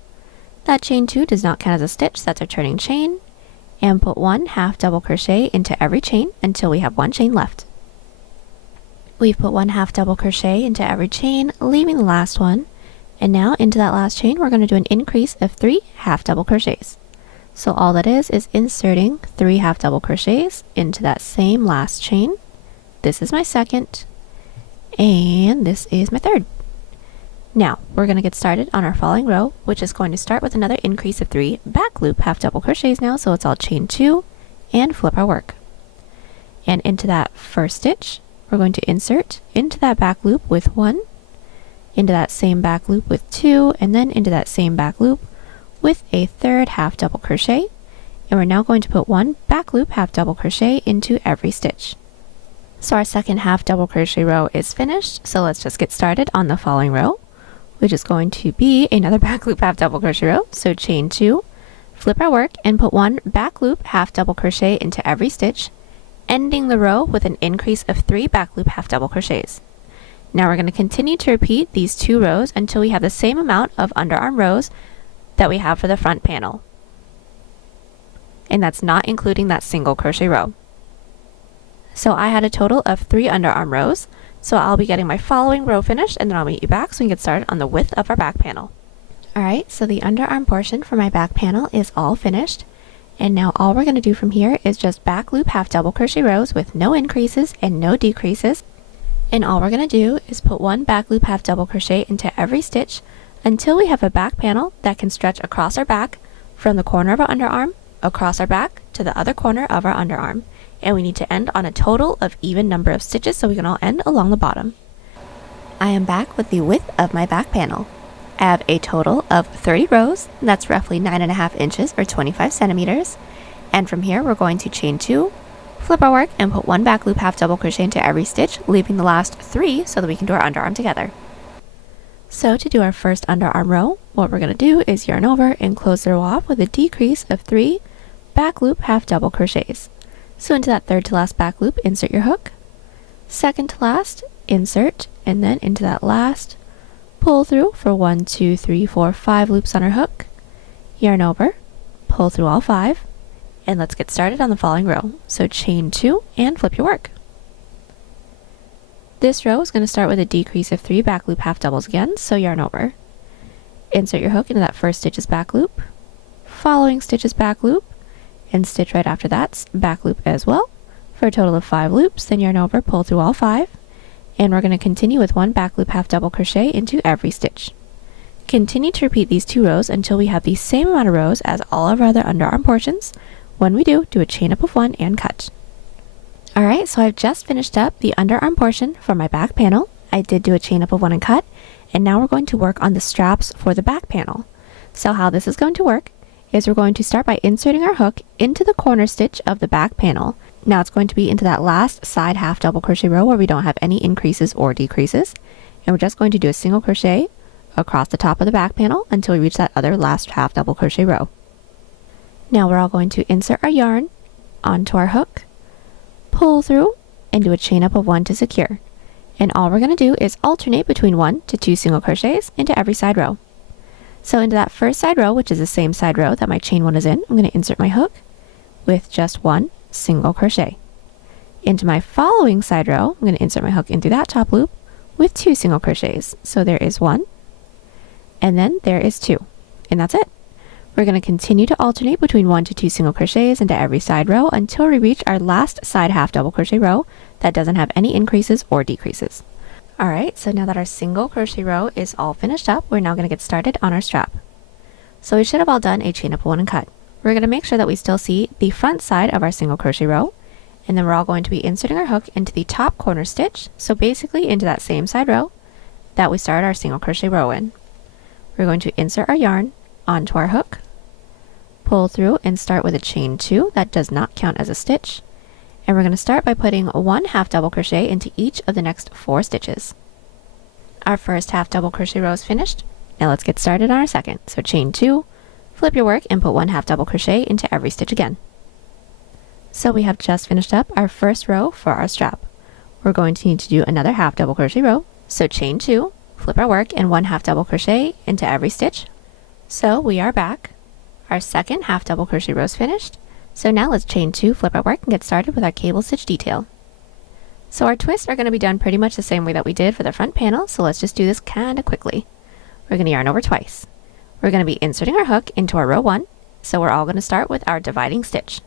That chain 2 does not count as a stitch, so that's our turning chain. And put 1 half double crochet into every chain until we have 1 chain left. We've put 1 half double crochet into every chain, leaving the last one. And now into that last chain, we're going to do an increase of 3 half double crochets. So all that is inserting 3 half double crochets into that same last chain. This is my second, and this is my third. Now we're going to get started on our following row, which is going to start with another increase of 3 back loop half double crochets now, so it's all chain 2 and flip our work. And into that first stitch, we're going to insert into that back loop with 1, into that same back loop with 2, and then into that same back loop with a third half double crochet. And we're now going to put 1 back loop half double crochet into every stitch. So our second half double crochet row is finished, so let's just get started on the following row, which is going to be another back loop half double crochet row. So chain 2, flip our work, and put 1 back loop half double crochet into every stitch, ending the row with an increase of 3 back loop half double crochets. Now we're going to continue to repeat these 2 rows until we have the same amount of underarm rows that we have for the front panel. And that's not including that single crochet row. So I had a total of 3 underarm rows. So I'll be getting my following row finished and then I'll meet you back so we can get started on the width of our back panel. Alright, so the underarm portion for my back panel is all finished. And now all we're going to do from here is just back loop half double crochet rows with no increases and no decreases. And all we're going to do is put 1 back loop half double crochet into every stitch until we have a back panel that can stretch across our back from the corner of our underarm, across our back to the other corner of our underarm. And we need to end on a total of even number of stitches so we can all end along the bottom. I am back with the width of my back panel. I have a total of 30 rows, that's roughly 9.5 inches or 25 centimeters. And from here we're going to chain 2, flip our work, and put 1 back loop half double crochet into every stitch, leaving the last 3 so that we can do our underarm together. So to do our first underarm row, what we're going to do is yarn over and close the row off with a decrease of 3 back loop half double crochets. So into that third to last back loop, insert your hook, Second to last, insert, and then into that last, pull through for 1, 2, 3, 4, 5 loops on our hook, yarn over, pull through all 5, and let's get started on the following row. So chain 2 and flip your work. This row is going to start with a decrease of 3 back loop half doubles again, so yarn over. Insert your hook into that first stitch's back loop, following stitch's back loop, and stitch right after that back loop as well, for a total of 5 loops, then yarn over, pull through all 5, and we're going to continue with 1 back loop half double crochet into every stitch. Continue to repeat these 2 rows until we have the same amount of rows as all of our other underarm portions. When we do a chain up of 1 and cut. Alright, so I've just finished up the underarm portion for my back panel. I did do a chain up of 1 and cut, and now we're going to work on the straps for the back panel. So how this is going to work is we're going to start by inserting our hook into the corner stitch of the back panel. Now it's going to be into that last side half double crochet row where we don't have any increases or decreases, and we're just going to do a single crochet across the top of the back panel until we reach that other last half double crochet row. Now we're all going to insert our yarn onto our hook, pull through, and do a chain up of 1 to secure. And all we're going to do is alternate between 1 to 2 single crochets into every side row. So into that first side row, which is the same side row that my chain 1 is in, I'm going to insert my hook with just 1 single crochet. Into my following side row, I'm going to insert my hook into that top loop with 2 single crochets. So there is 1, and then there is 2, and that's it. We're going to continue to alternate between 1 to 2 single crochets into every side row until we reach our last side half double crochet row that doesn't have any increases or decreases. Alright, so now that our single crochet row is all finished up, we're now going to get started on our strap. So we should have all done a chain up of 1 and cut. We're going to make sure that we still see the front side of our single crochet row, and then we're all going to be inserting our hook into the top corner stitch, so basically into that same side row that we started our single crochet row in. We're going to insert our yarn onto our hook, pull through, and start with a chain 2 that does not count as a stitch, and we're going to start by putting 1 half double crochet into each of the next 4 stitches. Our first half double crochet row is finished. Now let's get started on our second. So chain 2, flip your work, and put 1 half double crochet into every stitch again. So we have just finished up our first row for our strap. We're going to need to do another half double crochet row, so chain 2, flip our work, and 1 half double crochet into every stitch. So we are back. Our second half double crochet row is finished. So now let's chain 2, flip our work, and get started with our cable stitch detail. So our twists are going to be done pretty much the same way that we did for the front panel, so let's just do this kind of quickly. We're going to yarn over twice. We're going to be inserting our hook into our row 1, so we're all going to start with our dividing stitch.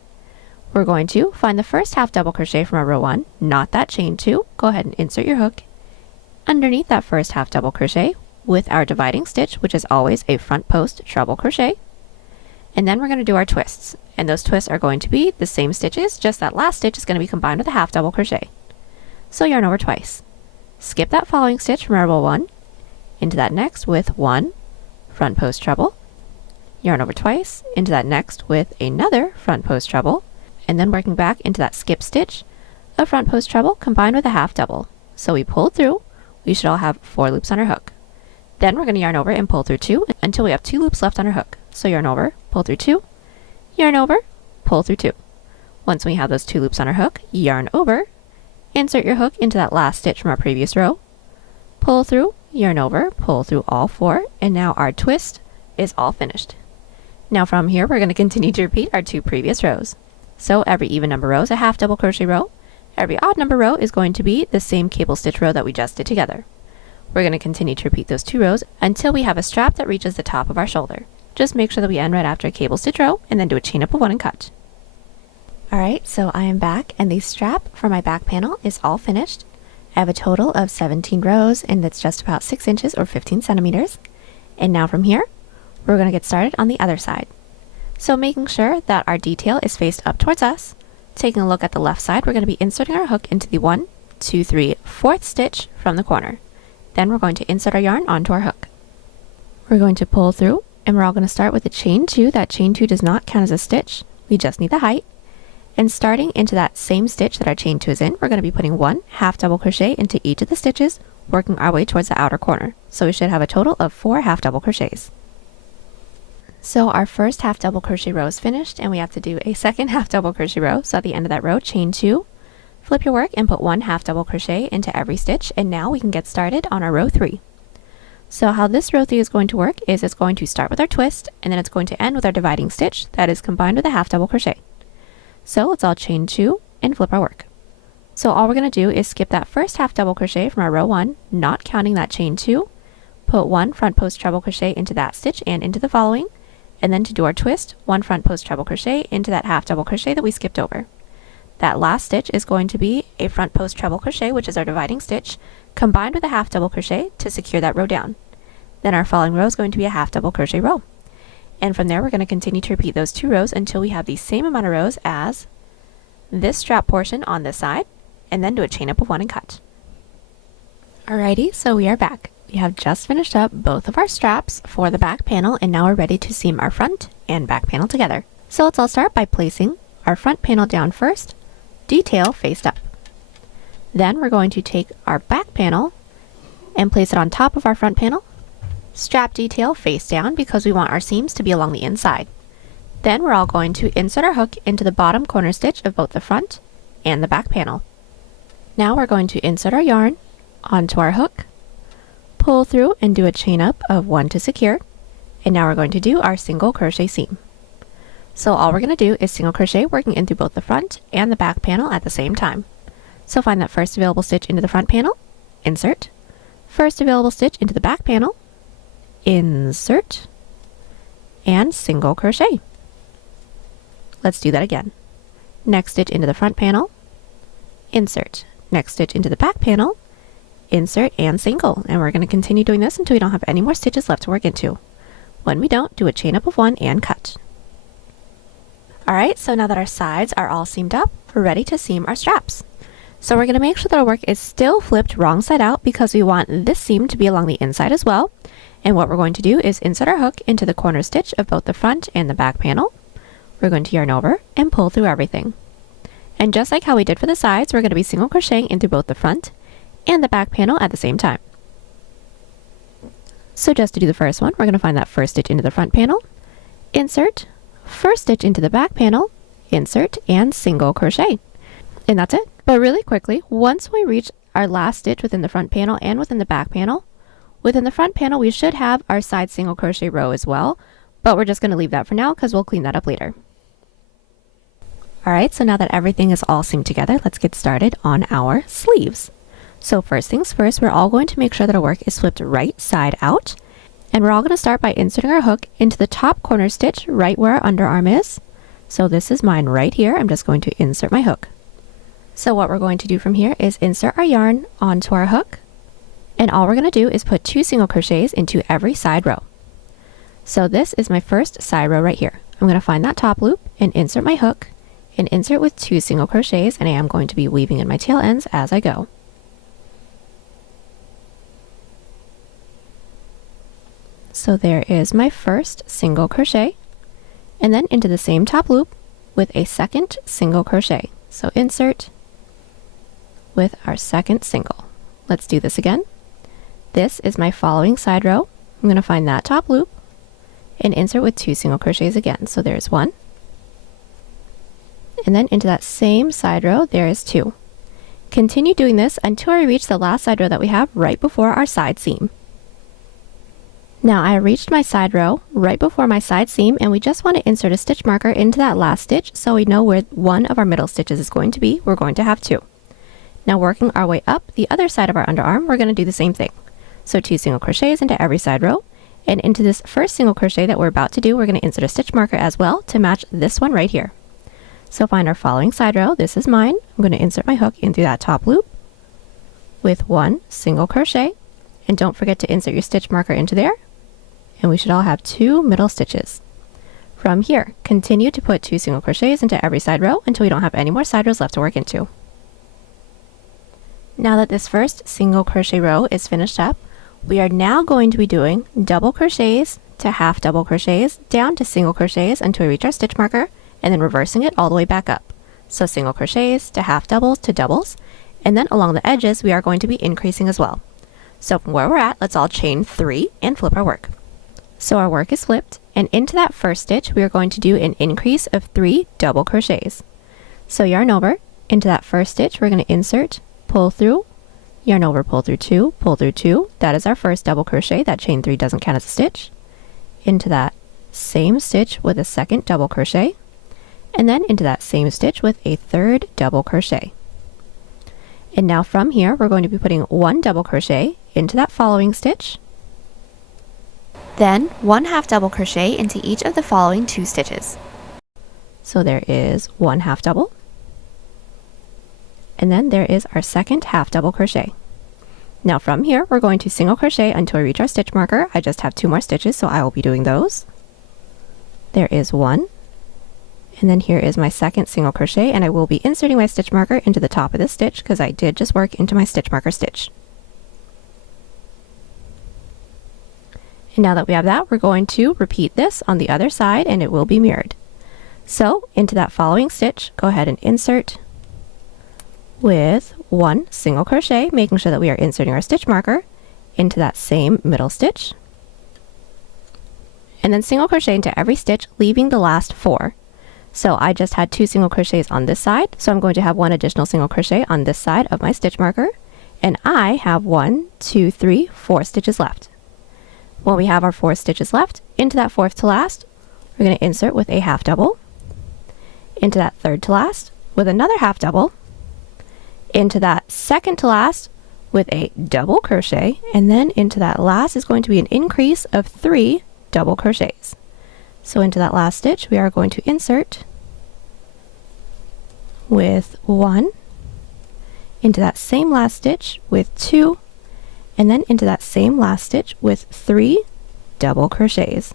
We're going to find the first half double crochet from our row 1, not that chain 2. Go ahead and insert your hook underneath that first half double crochet with our dividing stitch, which is always a front post treble crochet. And then we're going to do our twists, and those twists are going to be the same stitches, just that last stitch is going to be combined with a half double crochet. So yarn over twice. Skip that following stitch from our row 1 into that next with 1 front post treble, yarn over twice into that next with another front post treble, and then working back into that skip stitch, a front post treble combined with a half double. So we pulled through, we should all have 4 loops on our hook. Then we're going to yarn over and pull through 2 until we have 2 loops left on our hook. So yarn over, pull through 2, yarn over, pull through 2. Once we have those 2 loops on our hook, yarn over, insert your hook into that last stitch from our previous row, pull through, yarn over, pull through all 4, and now our twist is all finished. Now from here we're going to continue to repeat our 2 previous rows. So every even number row is a half double crochet row. Every odd number row is going to be the same cable stitch row that we just did together. We're going to continue to repeat those 2 rows until we have a strap that reaches the top of our shoulder. Just make sure that we end right after a cable stitch row and then do a chain up of 1 and cut. Alright, so I am back, and the strap for my back panel is all finished. I have a total of 17 rows, and that's just about 6 inches or 15 centimeters. And now from here, we're going to get started on the other side. So making sure that our detail is faced up towards us, taking a look at the left side, we're going to be inserting our hook into the 1, 2, 3, 4th stitch from the corner. Then we're going to insert our yarn onto our hook. We're going to pull through, and we're all going to start with a chain 2. That chain 2 does not count as a stitch. We just need the height. And starting into that same stitch that our chain 2 is in, we're going to be putting 1 half double crochet into each of the stitches, working our way towards the outer corner. So we should have a total of 4 half double crochets. So our first half double crochet row is finished, and we have to do a second half double crochet row. So at the end of that row, chain 2, Flip your work and put 1 half double crochet into every stitch, and now we can get started on our row 3. So how this row 3 is going to work is it's going to start with our twist, and then it's going to end with our dividing stitch that is combined with a half double crochet. So let's all chain 2 and flip our work. So all we're going to do is skip that first half double crochet from our row 1, not counting that chain 2, put 1 front post treble crochet into that stitch and into the following, and then to do our twist, 1 front post treble crochet into that half double crochet that we skipped over. That last stitch is going to be a front post treble crochet, which is our dividing stitch, combined with a half double crochet to secure that row down. Then our following row is going to be a half double crochet row. And from there we're going to continue to repeat those 2 rows until we have the same amount of rows as this strap portion on this side, and then do a chain up of 1 and cut. Alrighty, so we are back. We have just finished up both of our straps for the back panel, and now we're ready to seam our front and back panel together. So let's all start by placing our front panel down first, detail faced up. Then we're going to take our back panel and place it on top of our front panel, strap detail face down because we want our seams to be along the inside. Then we're all going to insert our hook into the bottom corner stitch of both the front and the back panel. Now we're going to insert our yarn onto our hook, pull through and do a chain up of 1 to secure, and now we're going to do our single crochet seam. So all we're going to do is single crochet working in through both the front and the back panel at the same time. So find that first available stitch into the front panel, insert, first available stitch into the back panel, insert, and single crochet. Let's do that again. Next stitch into the front panel, insert, next stitch into the back panel, insert, and single. And we're going to continue doing this until we don't have any more stitches left to work into. When we don't, do a chain up of 1 and cut. Alright, so now that our sides are all seamed up, we're ready to seam our straps. So we're going to make sure that our work is still flipped wrong side out because we want this seam to be along the inside as well. And what we're going to do is insert our hook into the corner stitch of both the front and the back panel. We're going to yarn over and pull through everything. And just like how we did for the sides, we're going to be single crocheting into both the front and the back panel at the same time. So just to do the first one, we're going to find that first stitch into the front panel, insert, first stitch into the back panel, insert, and single crochet. And that's it. But really quickly, once we reach our last stitch within the front panel and within the back panel, within the front panel we should have our side single crochet row as well, but we're just going to leave that for now because we'll clean that up later. Alright, so now that everything is all seamed together, let's get started on our sleeves. So first things first, we're all going to make sure that our work is flipped right side out. And we're all going to start by inserting our hook into the top corner stitch right where our underarm is. So this is mine right here. I'm just going to insert my hook. So what we're going to do from here is insert our yarn onto our hook. And all we're going to do is put 2 single crochets into every side row. So this is my first side row right here. I'm going to find that top loop and insert my hook and insert with 2 single crochets, and I am going to be weaving in my tail ends as I go. So there is my first single crochet, and then into the same top loop with a second single crochet. So insert with our second single. Let's do this again. This is my following side row. I'm going to find that top loop and insert with 2 single crochets again. So there's 1. And then into that same side row, there is 2. Continue doing this until I reach the last side row that we have right before our side seam. Now I reached my side row right before my side seam, and we just want to insert a stitch marker into that last stitch so we know where one of our middle stitches is going to be. We're going to have 2. Now working our way up the other side of our underarm, we're going to do the same thing. So 2 single crochets into every side row, and into this first single crochet that we're about to do, we're going to insert a stitch marker as well to match this one right here. So find our following side row. This is mine. I'm going to insert my hook into that top loop with 1 single crochet, and don't forget to insert your stitch marker into there, and we should all have 2 middle stitches. From here, continue to put 2 single crochets into every side row until we don't have any more side rows left to work into. Now that this first single crochet row is finished up, we are now going to be doing double crochets to half double crochets down to single crochets until we reach our stitch marker, and then reversing it all the way back up. So single crochets to half doubles to doubles, and then along the edges we are going to be increasing as well. So from where we're at, let's all chain 3 and flip our work. So our work is flipped, and into that first stitch we are going to do an increase of 3 double crochets. So yarn over, Into that first stitch, we're going to insert, pull through, yarn over, pull through 2, pull through 2. That is our first double crochet. That chain 3 doesn't count as a stitch. Into that same stitch with a second double crochet, and then into that same stitch with a third double crochet. And now from here, we're going to be putting 1 double crochet into that following stitch, then 1 half double crochet into each of the following 2 stitches. So there is 1 half double, and then there is our second half double crochet. Now from here, we're going to single crochet until we reach our stitch marker. I just have 2 more stitches, so I will be doing those. There is 1, and then here is my second single crochet, and I will be inserting my stitch marker into the top of this stitch because I did just work into my stitch marker stitch. And now that we have that, we're going to repeat this on the other side, and it will be mirrored. So into that following stitch, go ahead and insert with 1 single crochet, making sure that we are inserting our stitch marker into that same middle stitch, and then single crochet into every stitch, leaving the last 4. So I just had 2 single crochets on this side, so I'm going to have 1 additional single crochet on this side of my stitch marker, and I have 1, 2, 3, 4 stitches left. When we have our 4 stitches left, into that 4th to last, we're going to insert with a half double, into that 3rd to last with another half double, into that 2nd to last with a double crochet, and then into that last is going to be an increase of 3 double crochets. So into that last stitch, we are going to insert with 1, into that same last stitch with 2, and then into that same last stitch with 3 double crochets.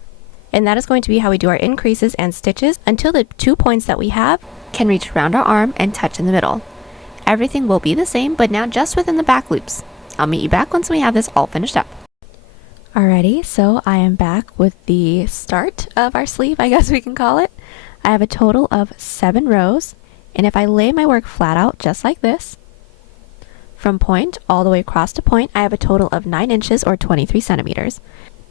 And that is going to be how we do our increases and stitches until the 2 points that we have can reach around our arm and touch in the middle. Everything will be the same, but now just within the back loops. I'll meet you back once we have this all finished up. Alrighty, so I am back with the start of our sleeve, I guess we can call it. I have a total of 7 rows, and if I lay my work flat out just like this, from point all the way across to point, I have a total of 9 inches or 23 centimeters.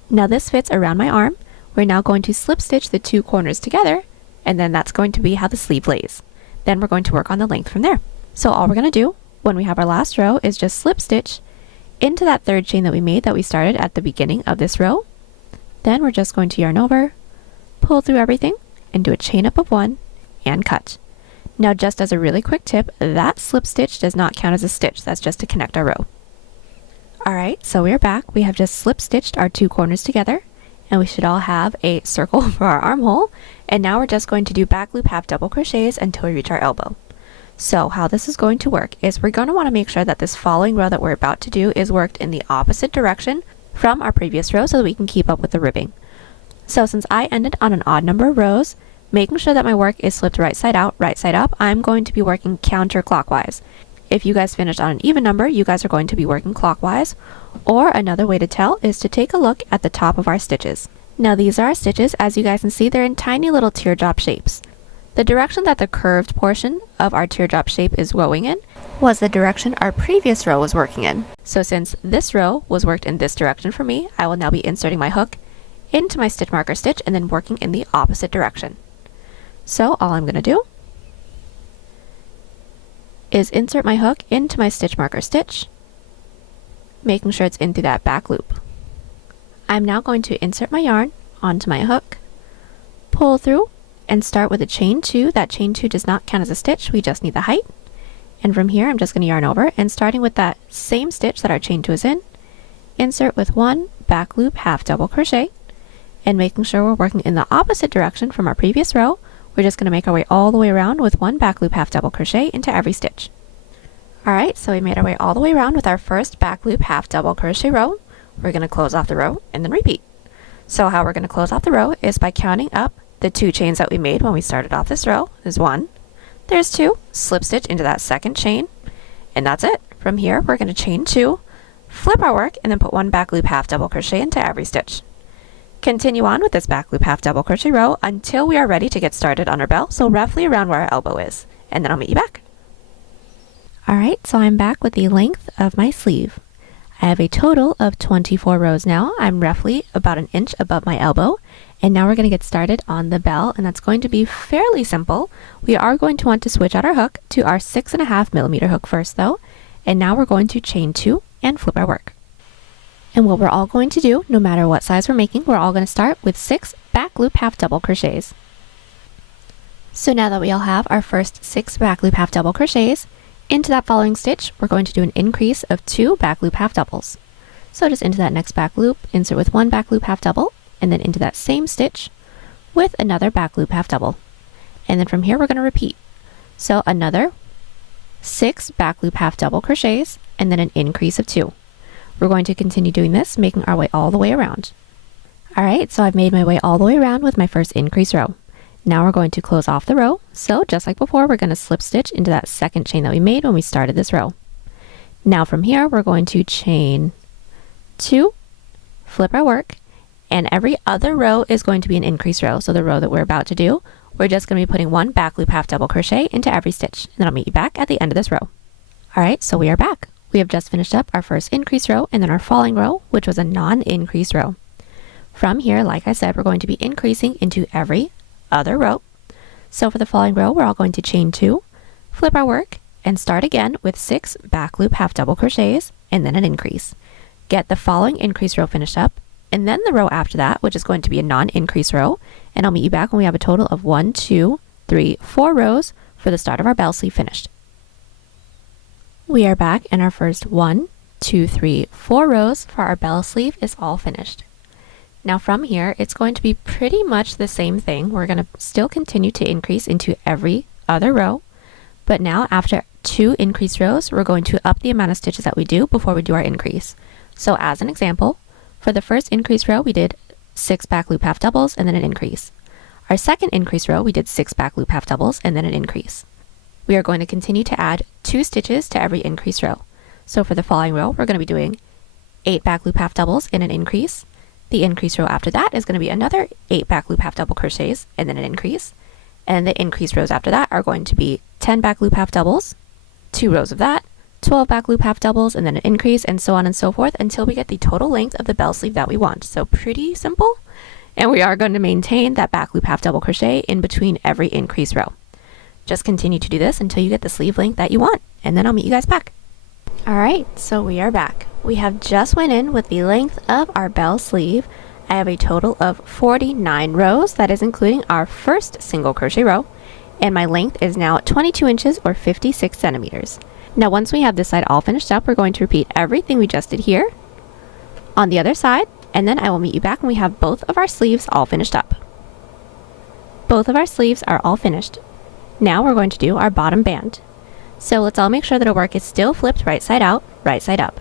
Now this fits around my arm. We're now going to slip stitch the 2 corners together, and then that's going to be how the sleeve lays. Then we're going to work on the length from there. So all we're going to do when we have our last row is just slip stitch into that 3rd chain that we made that we started at the beginning of this row. Then we're just going to yarn over, pull through everything, and do a chain up of 1 and cut. Now just as a really quick tip, that slip stitch does not count as a stitch. That's just to connect our row. Alright, so we are back. We have just slip stitched our 2 corners together, and we should all have a circle for our armhole. And now we're just going to do back loop half double crochets until we reach our elbow. So how this is going to work is we're going to want to make sure that this following row that we're about to do is worked in the opposite direction from our previous row so that we can keep up with the ribbing. So since I ended on an odd number of rows, making sure that my work is flipped right side out, right side up, I'm going to be working counterclockwise. If you guys finished on an even number, you guys are going to be working clockwise. Or another way to tell is to take a look at the top of our stitches. Now these are our stitches. As you guys can see, they're in tiny little teardrop shapes. The direction that the curved portion of our teardrop shape is going in was the direction our previous row was working in. So since this row was worked in this direction for me, I will now be inserting my hook into my stitch marker stitch and then working in the opposite direction. So all I'm going to do is insert my hook into my stitch marker stitch, making sure it's in through that back loop. I'm now going to insert my yarn onto my hook, pull through, and start with a chain 2. That chain 2 does not count as a stitch, we just need the height. And from here I'm just going to yarn over, and starting with that same stitch that our chain 2 is in, insert with 1 back loop half double crochet, and making sure we're working in the opposite direction from our previous row, we're just going to make our way all the way around with 1 back loop half double crochet into every stitch. Alright, so we made our way all the way around with our first back loop half double crochet row. We're going to close off the row and then repeat. So how we're going to close off the row is by counting up the 2 chains that we made when we started off this row. There's 1, there's 2, slip stitch into that 2nd chain, and that's it. From here we're going to chain 2, flip our work, and then put 1 back loop half double crochet into every stitch. Continue on with this back loop half double crochet row until we are ready to get started on our bell, so roughly around where our elbow is, and then I'll meet you back. Alright, so I'm back with the length of my sleeve. I have a total of 24 rows now. I'm roughly about an inch above my elbow, And now we're going to get started on the bell, and that's going to be fairly simple. We are going to want to switch out our hook to our 6.5mm hook first though, and now we're going to chain 2 and flip our work. And what we're all going to do, no matter what size we're making, we're all going to start with 6 back loop half double crochets. So now that we all have our first 6 back loop half double crochets, into that following stitch, we're going to do an increase of 2 back loop half doubles. So just into that next back loop, insert with 1 back loop half double, and then into that same stitch with another back loop half double. And then from here we're going to repeat. So another 6 back loop half double crochets and then an increase of 2. We're going to continue doing this, making our way all the way around. Alright, so I've made my way all the way around with my first increase row. Now we're going to close off the row. So just like before, we're going to slip stitch into that second chain that we made when we started this row. Now from here we're going to chain 2, flip our work, and every other row is going to be an increase row. So the row that we're about to do, we're just going to be putting 1 back loop half double crochet into every stitch, and then I'll meet you back at the end of this row. Alright, so we are back. We have just finished up our first increase row and then our falling row, which was a non-increase row. From here, like I said, we're going to be increasing into every other row. So for the falling row, we're all going to chain 2, flip our work, and start again with 6 back loop half double crochets and then an increase. Get the following increase row finished up, and then the row after that, which is going to be a non-increase row, and I'll meet you back when we have a total of 1, 2, 3, 4 rows for the start of our bell sleeve finished. We are back, and our first 1, 2, 3, 4 rows for our bell sleeve is all finished. Now from here, it's going to be pretty much the same thing. We're going to still continue to increase into every other row, but now after 2 increase rows, we're going to up the amount of stitches that we do before we do our increase. So as an example, for the first increase row, we did 6 back loop half doubles and then an increase. Our second increase row, we did 6 back loop half doubles and then an increase. We are going to continue to add 2 stitches to every increase row. So for the following row, we're going to be doing 8 back loop half doubles and an increase. The increase row after that is going to be another 8 back loop half double crochets and then an increase. And the increase rows after that are going to be 10 back loop half doubles, 2 rows of that, 12 back loop half doubles, and then an increase, and so on and so forth until we get the total length of the bell sleeve that we want. So pretty simple. And we are going to maintain that back loop half double crochet in between every increase row. Just continue to do this until you get the sleeve length that you want, and then I'll meet you guys back. Alright, so we are back. We have just went in with the length of our bell sleeve. I have a total of 49 rows, that is including our first single crochet row, and my length is now 22 inches or 56 centimeters. Now once we have this side all finished up, we're going to repeat everything we just did here on the other side, and then I will meet you back when we have both of our sleeves all finished up. Both of our sleeves are all finished. Now we're going to do our bottom band. So let's all make sure that our work is still flipped right side out, right side up.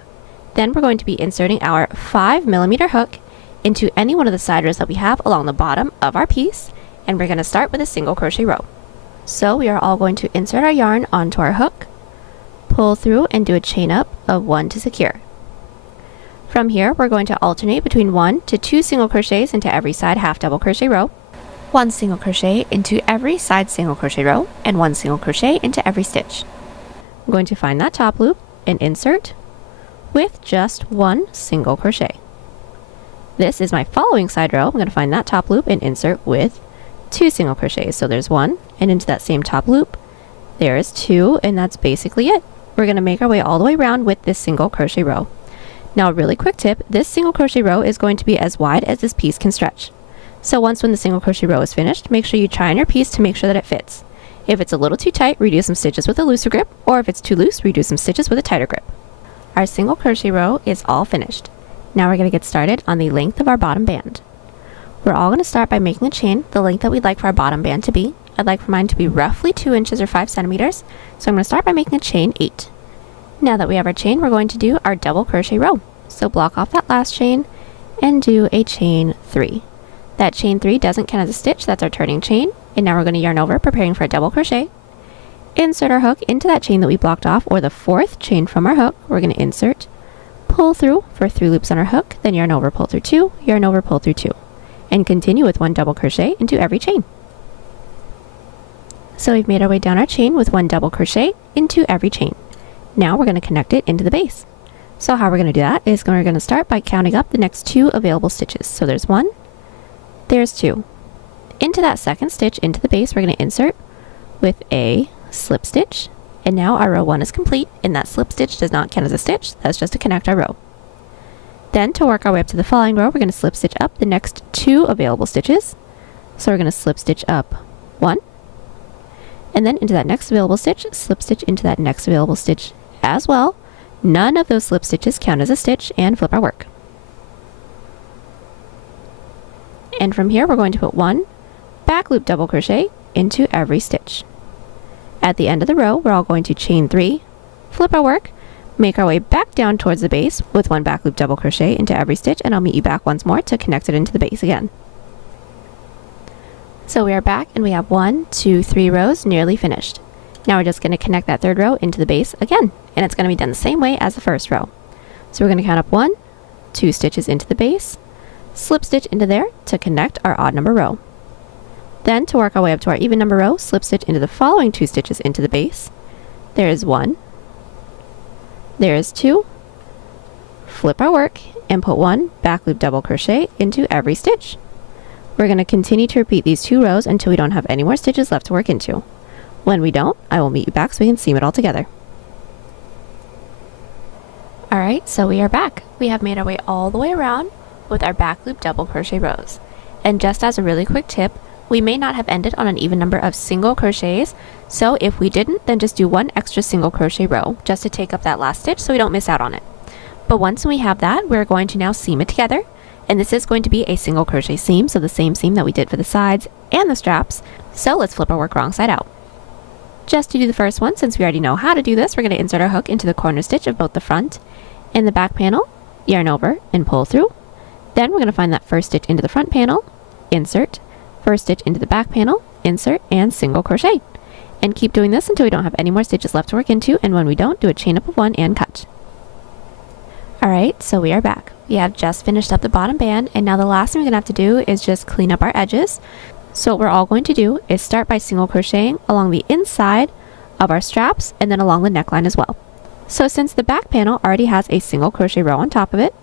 Then we're going to be inserting our 5mm hook into any one of the side rows that we have along the bottom of our piece, and we're going to start with a single crochet row. So we are all going to insert our yarn onto our hook, pull through, and do a chain up of 1 to secure. From here, we're going to alternate between 1 to 2 single crochets into every side half double crochet row, 1 single crochet into every side single crochet row, and 1 single crochet into every stitch. I'm going to find that top loop and insert with just 1 single crochet. This is my following side row. I'm going to find that top loop and insert with 2 single crochets. So there's 1, and into that same top loop, there is 2, and that's basically it. We're going to make our way all the way around with this single crochet row. Now a really quick tip, this single crochet row is going to be as wide as this piece can stretch. So once when the single crochet row is finished, make sure you try on your piece to make sure that it fits. If it's a little too tight, redo some stitches with a looser grip, or if it's too loose, redo some stitches with a tighter grip. Our single crochet row is all finished. Now we're going to get started on the length of our bottom band. We're all going to start by making a chain the length that we'd like for our bottom band to be. I'd like for mine to be roughly 2 inches or 5 centimeters, so I'm going to start by making a chain 8. Now that we have our chain, we're going to do our double crochet row. So block off that last chain and do a chain 3. That chain 3 doesn't count as a stitch, that's our turning chain. And now we're going to yarn over, preparing for a double crochet. Insert our hook into that chain that we blocked off, or the 4th chain from our hook. We're going to insert, pull through for 3 loops on our hook, then yarn over, pull through 2, yarn over, pull through 2. And continue with 1 double crochet into every chain. So we've made our way down our chain with 1 double crochet into every chain. Now we're going to connect it into the base. So how we're going to do that is we're going to start by counting up the next 2 available stitches. So there's 1, There's 2. Into that second stitch into the base, we're going to insert with a slip stitch, and now our row 1 is complete, and that slip stitch does not count as a stitch, that's just to connect our row. Then to work our way up to the following row, we're going to slip stitch up the next 2 available stitches. So we're going to slip stitch up 1, and then into that next available stitch, slip stitch into that next available stitch as well. None of those slip stitches count as a stitch, and flip our work. And from here, we're going to put 1 back loop double crochet into every stitch. At the end of the row, we're all going to chain 3, flip our work, make our way back down towards the base with 1 back loop double crochet into every stitch, and I'll meet you back once more to connect it into the base again. So we are back, and we have 1, 2, 3 rows nearly finished. Now we're just going to connect that third row into the base again, and it's going to be done the same way as the first row. So we're going to count up 1, 2 stitches into the base, slip stitch into there to connect our odd number row. Then to work our way up to our even number row, slip stitch into the following 2 stitches into the base. There is 1, there is 2, flip our work, and put 1 back loop double crochet into every stitch. We're going to continue to repeat these 2 rows until we don't have any more stitches left to work into. When we don't, I will meet you back so we can seam it all together. Alright, so we are back. We have made our way all the way around with our back loop double crochet rows. And just as a really quick tip, we may not have ended on an even number of single crochets, so if we didn't, then just do 1 extra single crochet row just to take up that last stitch so we don't miss out on it. But once we have that, we're going to now seam it together, and this is going to be a single crochet seam, so the same seam that we did for the sides and the straps. So let's flip our work wrong side out. Just to do the first one, since we already know how to do this, we're going to insert our hook into the corner stitch of both the front and the back panel, yarn over, and pull through. Then we're going to find that first stitch into the front panel, insert, first stitch into the back panel, insert, and single crochet. And keep doing this until we don't have any more stitches left to work into, and when we don't, do a chain up of 1 and cut. Alright, so we are back. We have just finished up the bottom band, and now the last thing we're going to have to do is just clean up our edges. So what we're all going to do is start by single crocheting along the inside of our straps and then along the neckline as well. So since the back panel already has a single crochet row on top of it,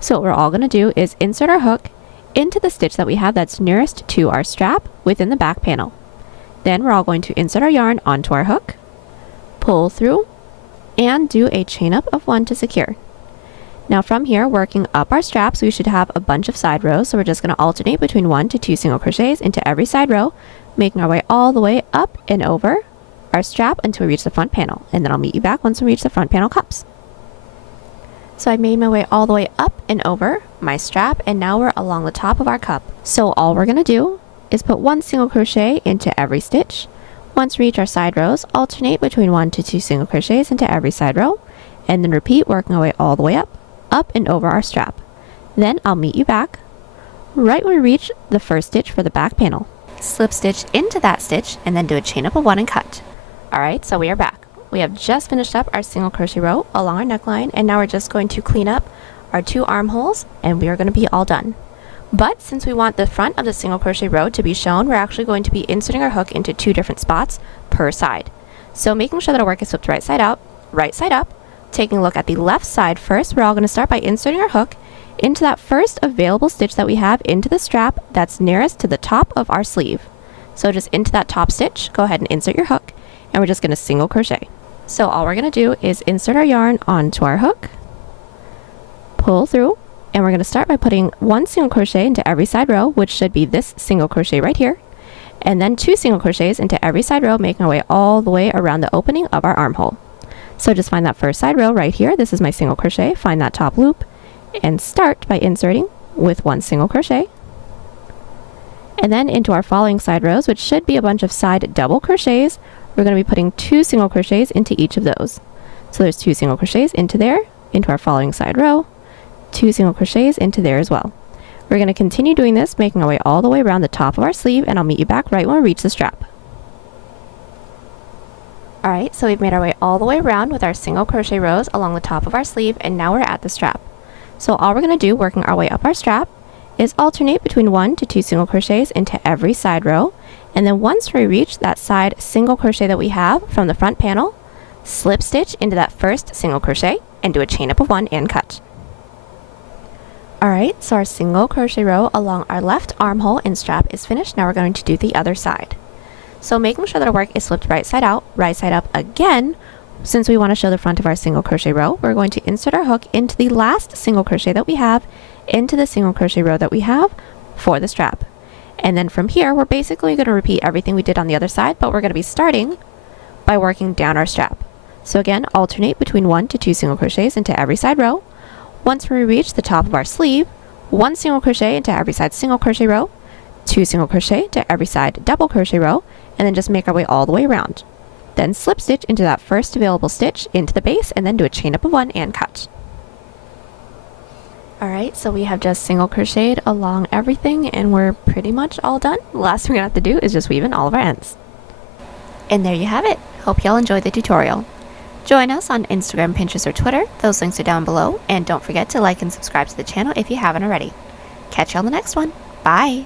so what we're all going to do is insert our hook into the stitch that we have that's nearest to our strap within the back panel. Then we're all going to insert our yarn onto our hook, pull through, and do a chain up of 1 to secure. Now from here, working up our straps, we should have a bunch of side rows, so we're just going to alternate between 1 to 2 single crochets into every side row, making our way all the way up and over our strap until we reach the front panel, and then I'll meet you back once we reach the front panel cups. So I made my way all the way up and over my strap, and now we're along the top of our cup. So all we're going to do is put 1 single crochet into every stitch. Once we reach our side rows, alternate between 1 to 2 single crochets into every side row, and then repeat, working our way all the way up and over our strap. Then I'll meet you back right when we reach the first stitch for the back panel. Slip stitch into that stitch and then do a chain up of 1 and cut. Alright, so we are back. We have just finished up our single crochet row along our neckline, and now we're just going to clean up our 2 armholes, and we are going to be all done. But since we want the front of the single crochet row to be shown, we're actually going to be inserting our hook into 2 different spots per side. So making sure that our work is flipped right side up, taking a look at the left side first, we're all going to start by inserting our hook into that first available stitch that we have into the strap that's nearest to the top of our sleeve. So just into that top stitch, go ahead and insert your hook, and we're just going to single crochet. So all we're going to do is insert our yarn onto our hook, pull through, and we're going to start by putting 1 single crochet into every side row, which should be this single crochet right here, and then 2 single crochets into every side row, making our way all the way around the opening of our armhole. So just find that first side row right here. This is my single crochet. Find that top loop and start by inserting with 1 single crochet. And then into our following side rows, which should be a bunch of side double crochets, we're going to be putting 2 single crochets into each of those. So there's 2 single crochets into there, into our following side row, 2 single crochets into there as well. We're going to continue doing this, making our way all the way around the top of our sleeve, and I'll meet you back right when we reach the strap. Alright, so we've made our way all the way around with our single crochet rows along the top of our sleeve, and now we're at the strap. So all we're going to do, working our way up our strap, is alternate between 1 to 2 single crochets into every side row, and then once we reach that side single crochet that we have from the front panel, slip stitch into that first single crochet and do a chain up of 1 and cut. Alright, so our single crochet row along our left armhole and strap is finished. Now we're going to do the other side. So making sure that our work is flipped right side out, right side up again. Since we want to show the front of our single crochet row, we're going to insert our hook into the last single crochet that we have, into the single crochet row that we have for the strap. And then from here, we're basically going to repeat everything we did on the other side, but we're going to be starting by working down our strap. So again, alternate between 1 to 2 single crochets into every side row. Once we reach the top of our sleeve, 1 single crochet into every side single crochet row, 2 single crochet into every side double crochet row, and then just make our way all the way around. Then slip stitch into that first available stitch into the base, and then do a chain up of 1 and cut. Alright, so we have just single crocheted along everything and we're pretty much all done. The last thing we're going to have to do is just weave in all of our ends. And there you have it. Hope y'all enjoyed the tutorial. Join us on Instagram, Pinterest, or Twitter. Those links are down below. And don't forget to like and subscribe to the channel if you haven't already. Catch you on the next one. Bye!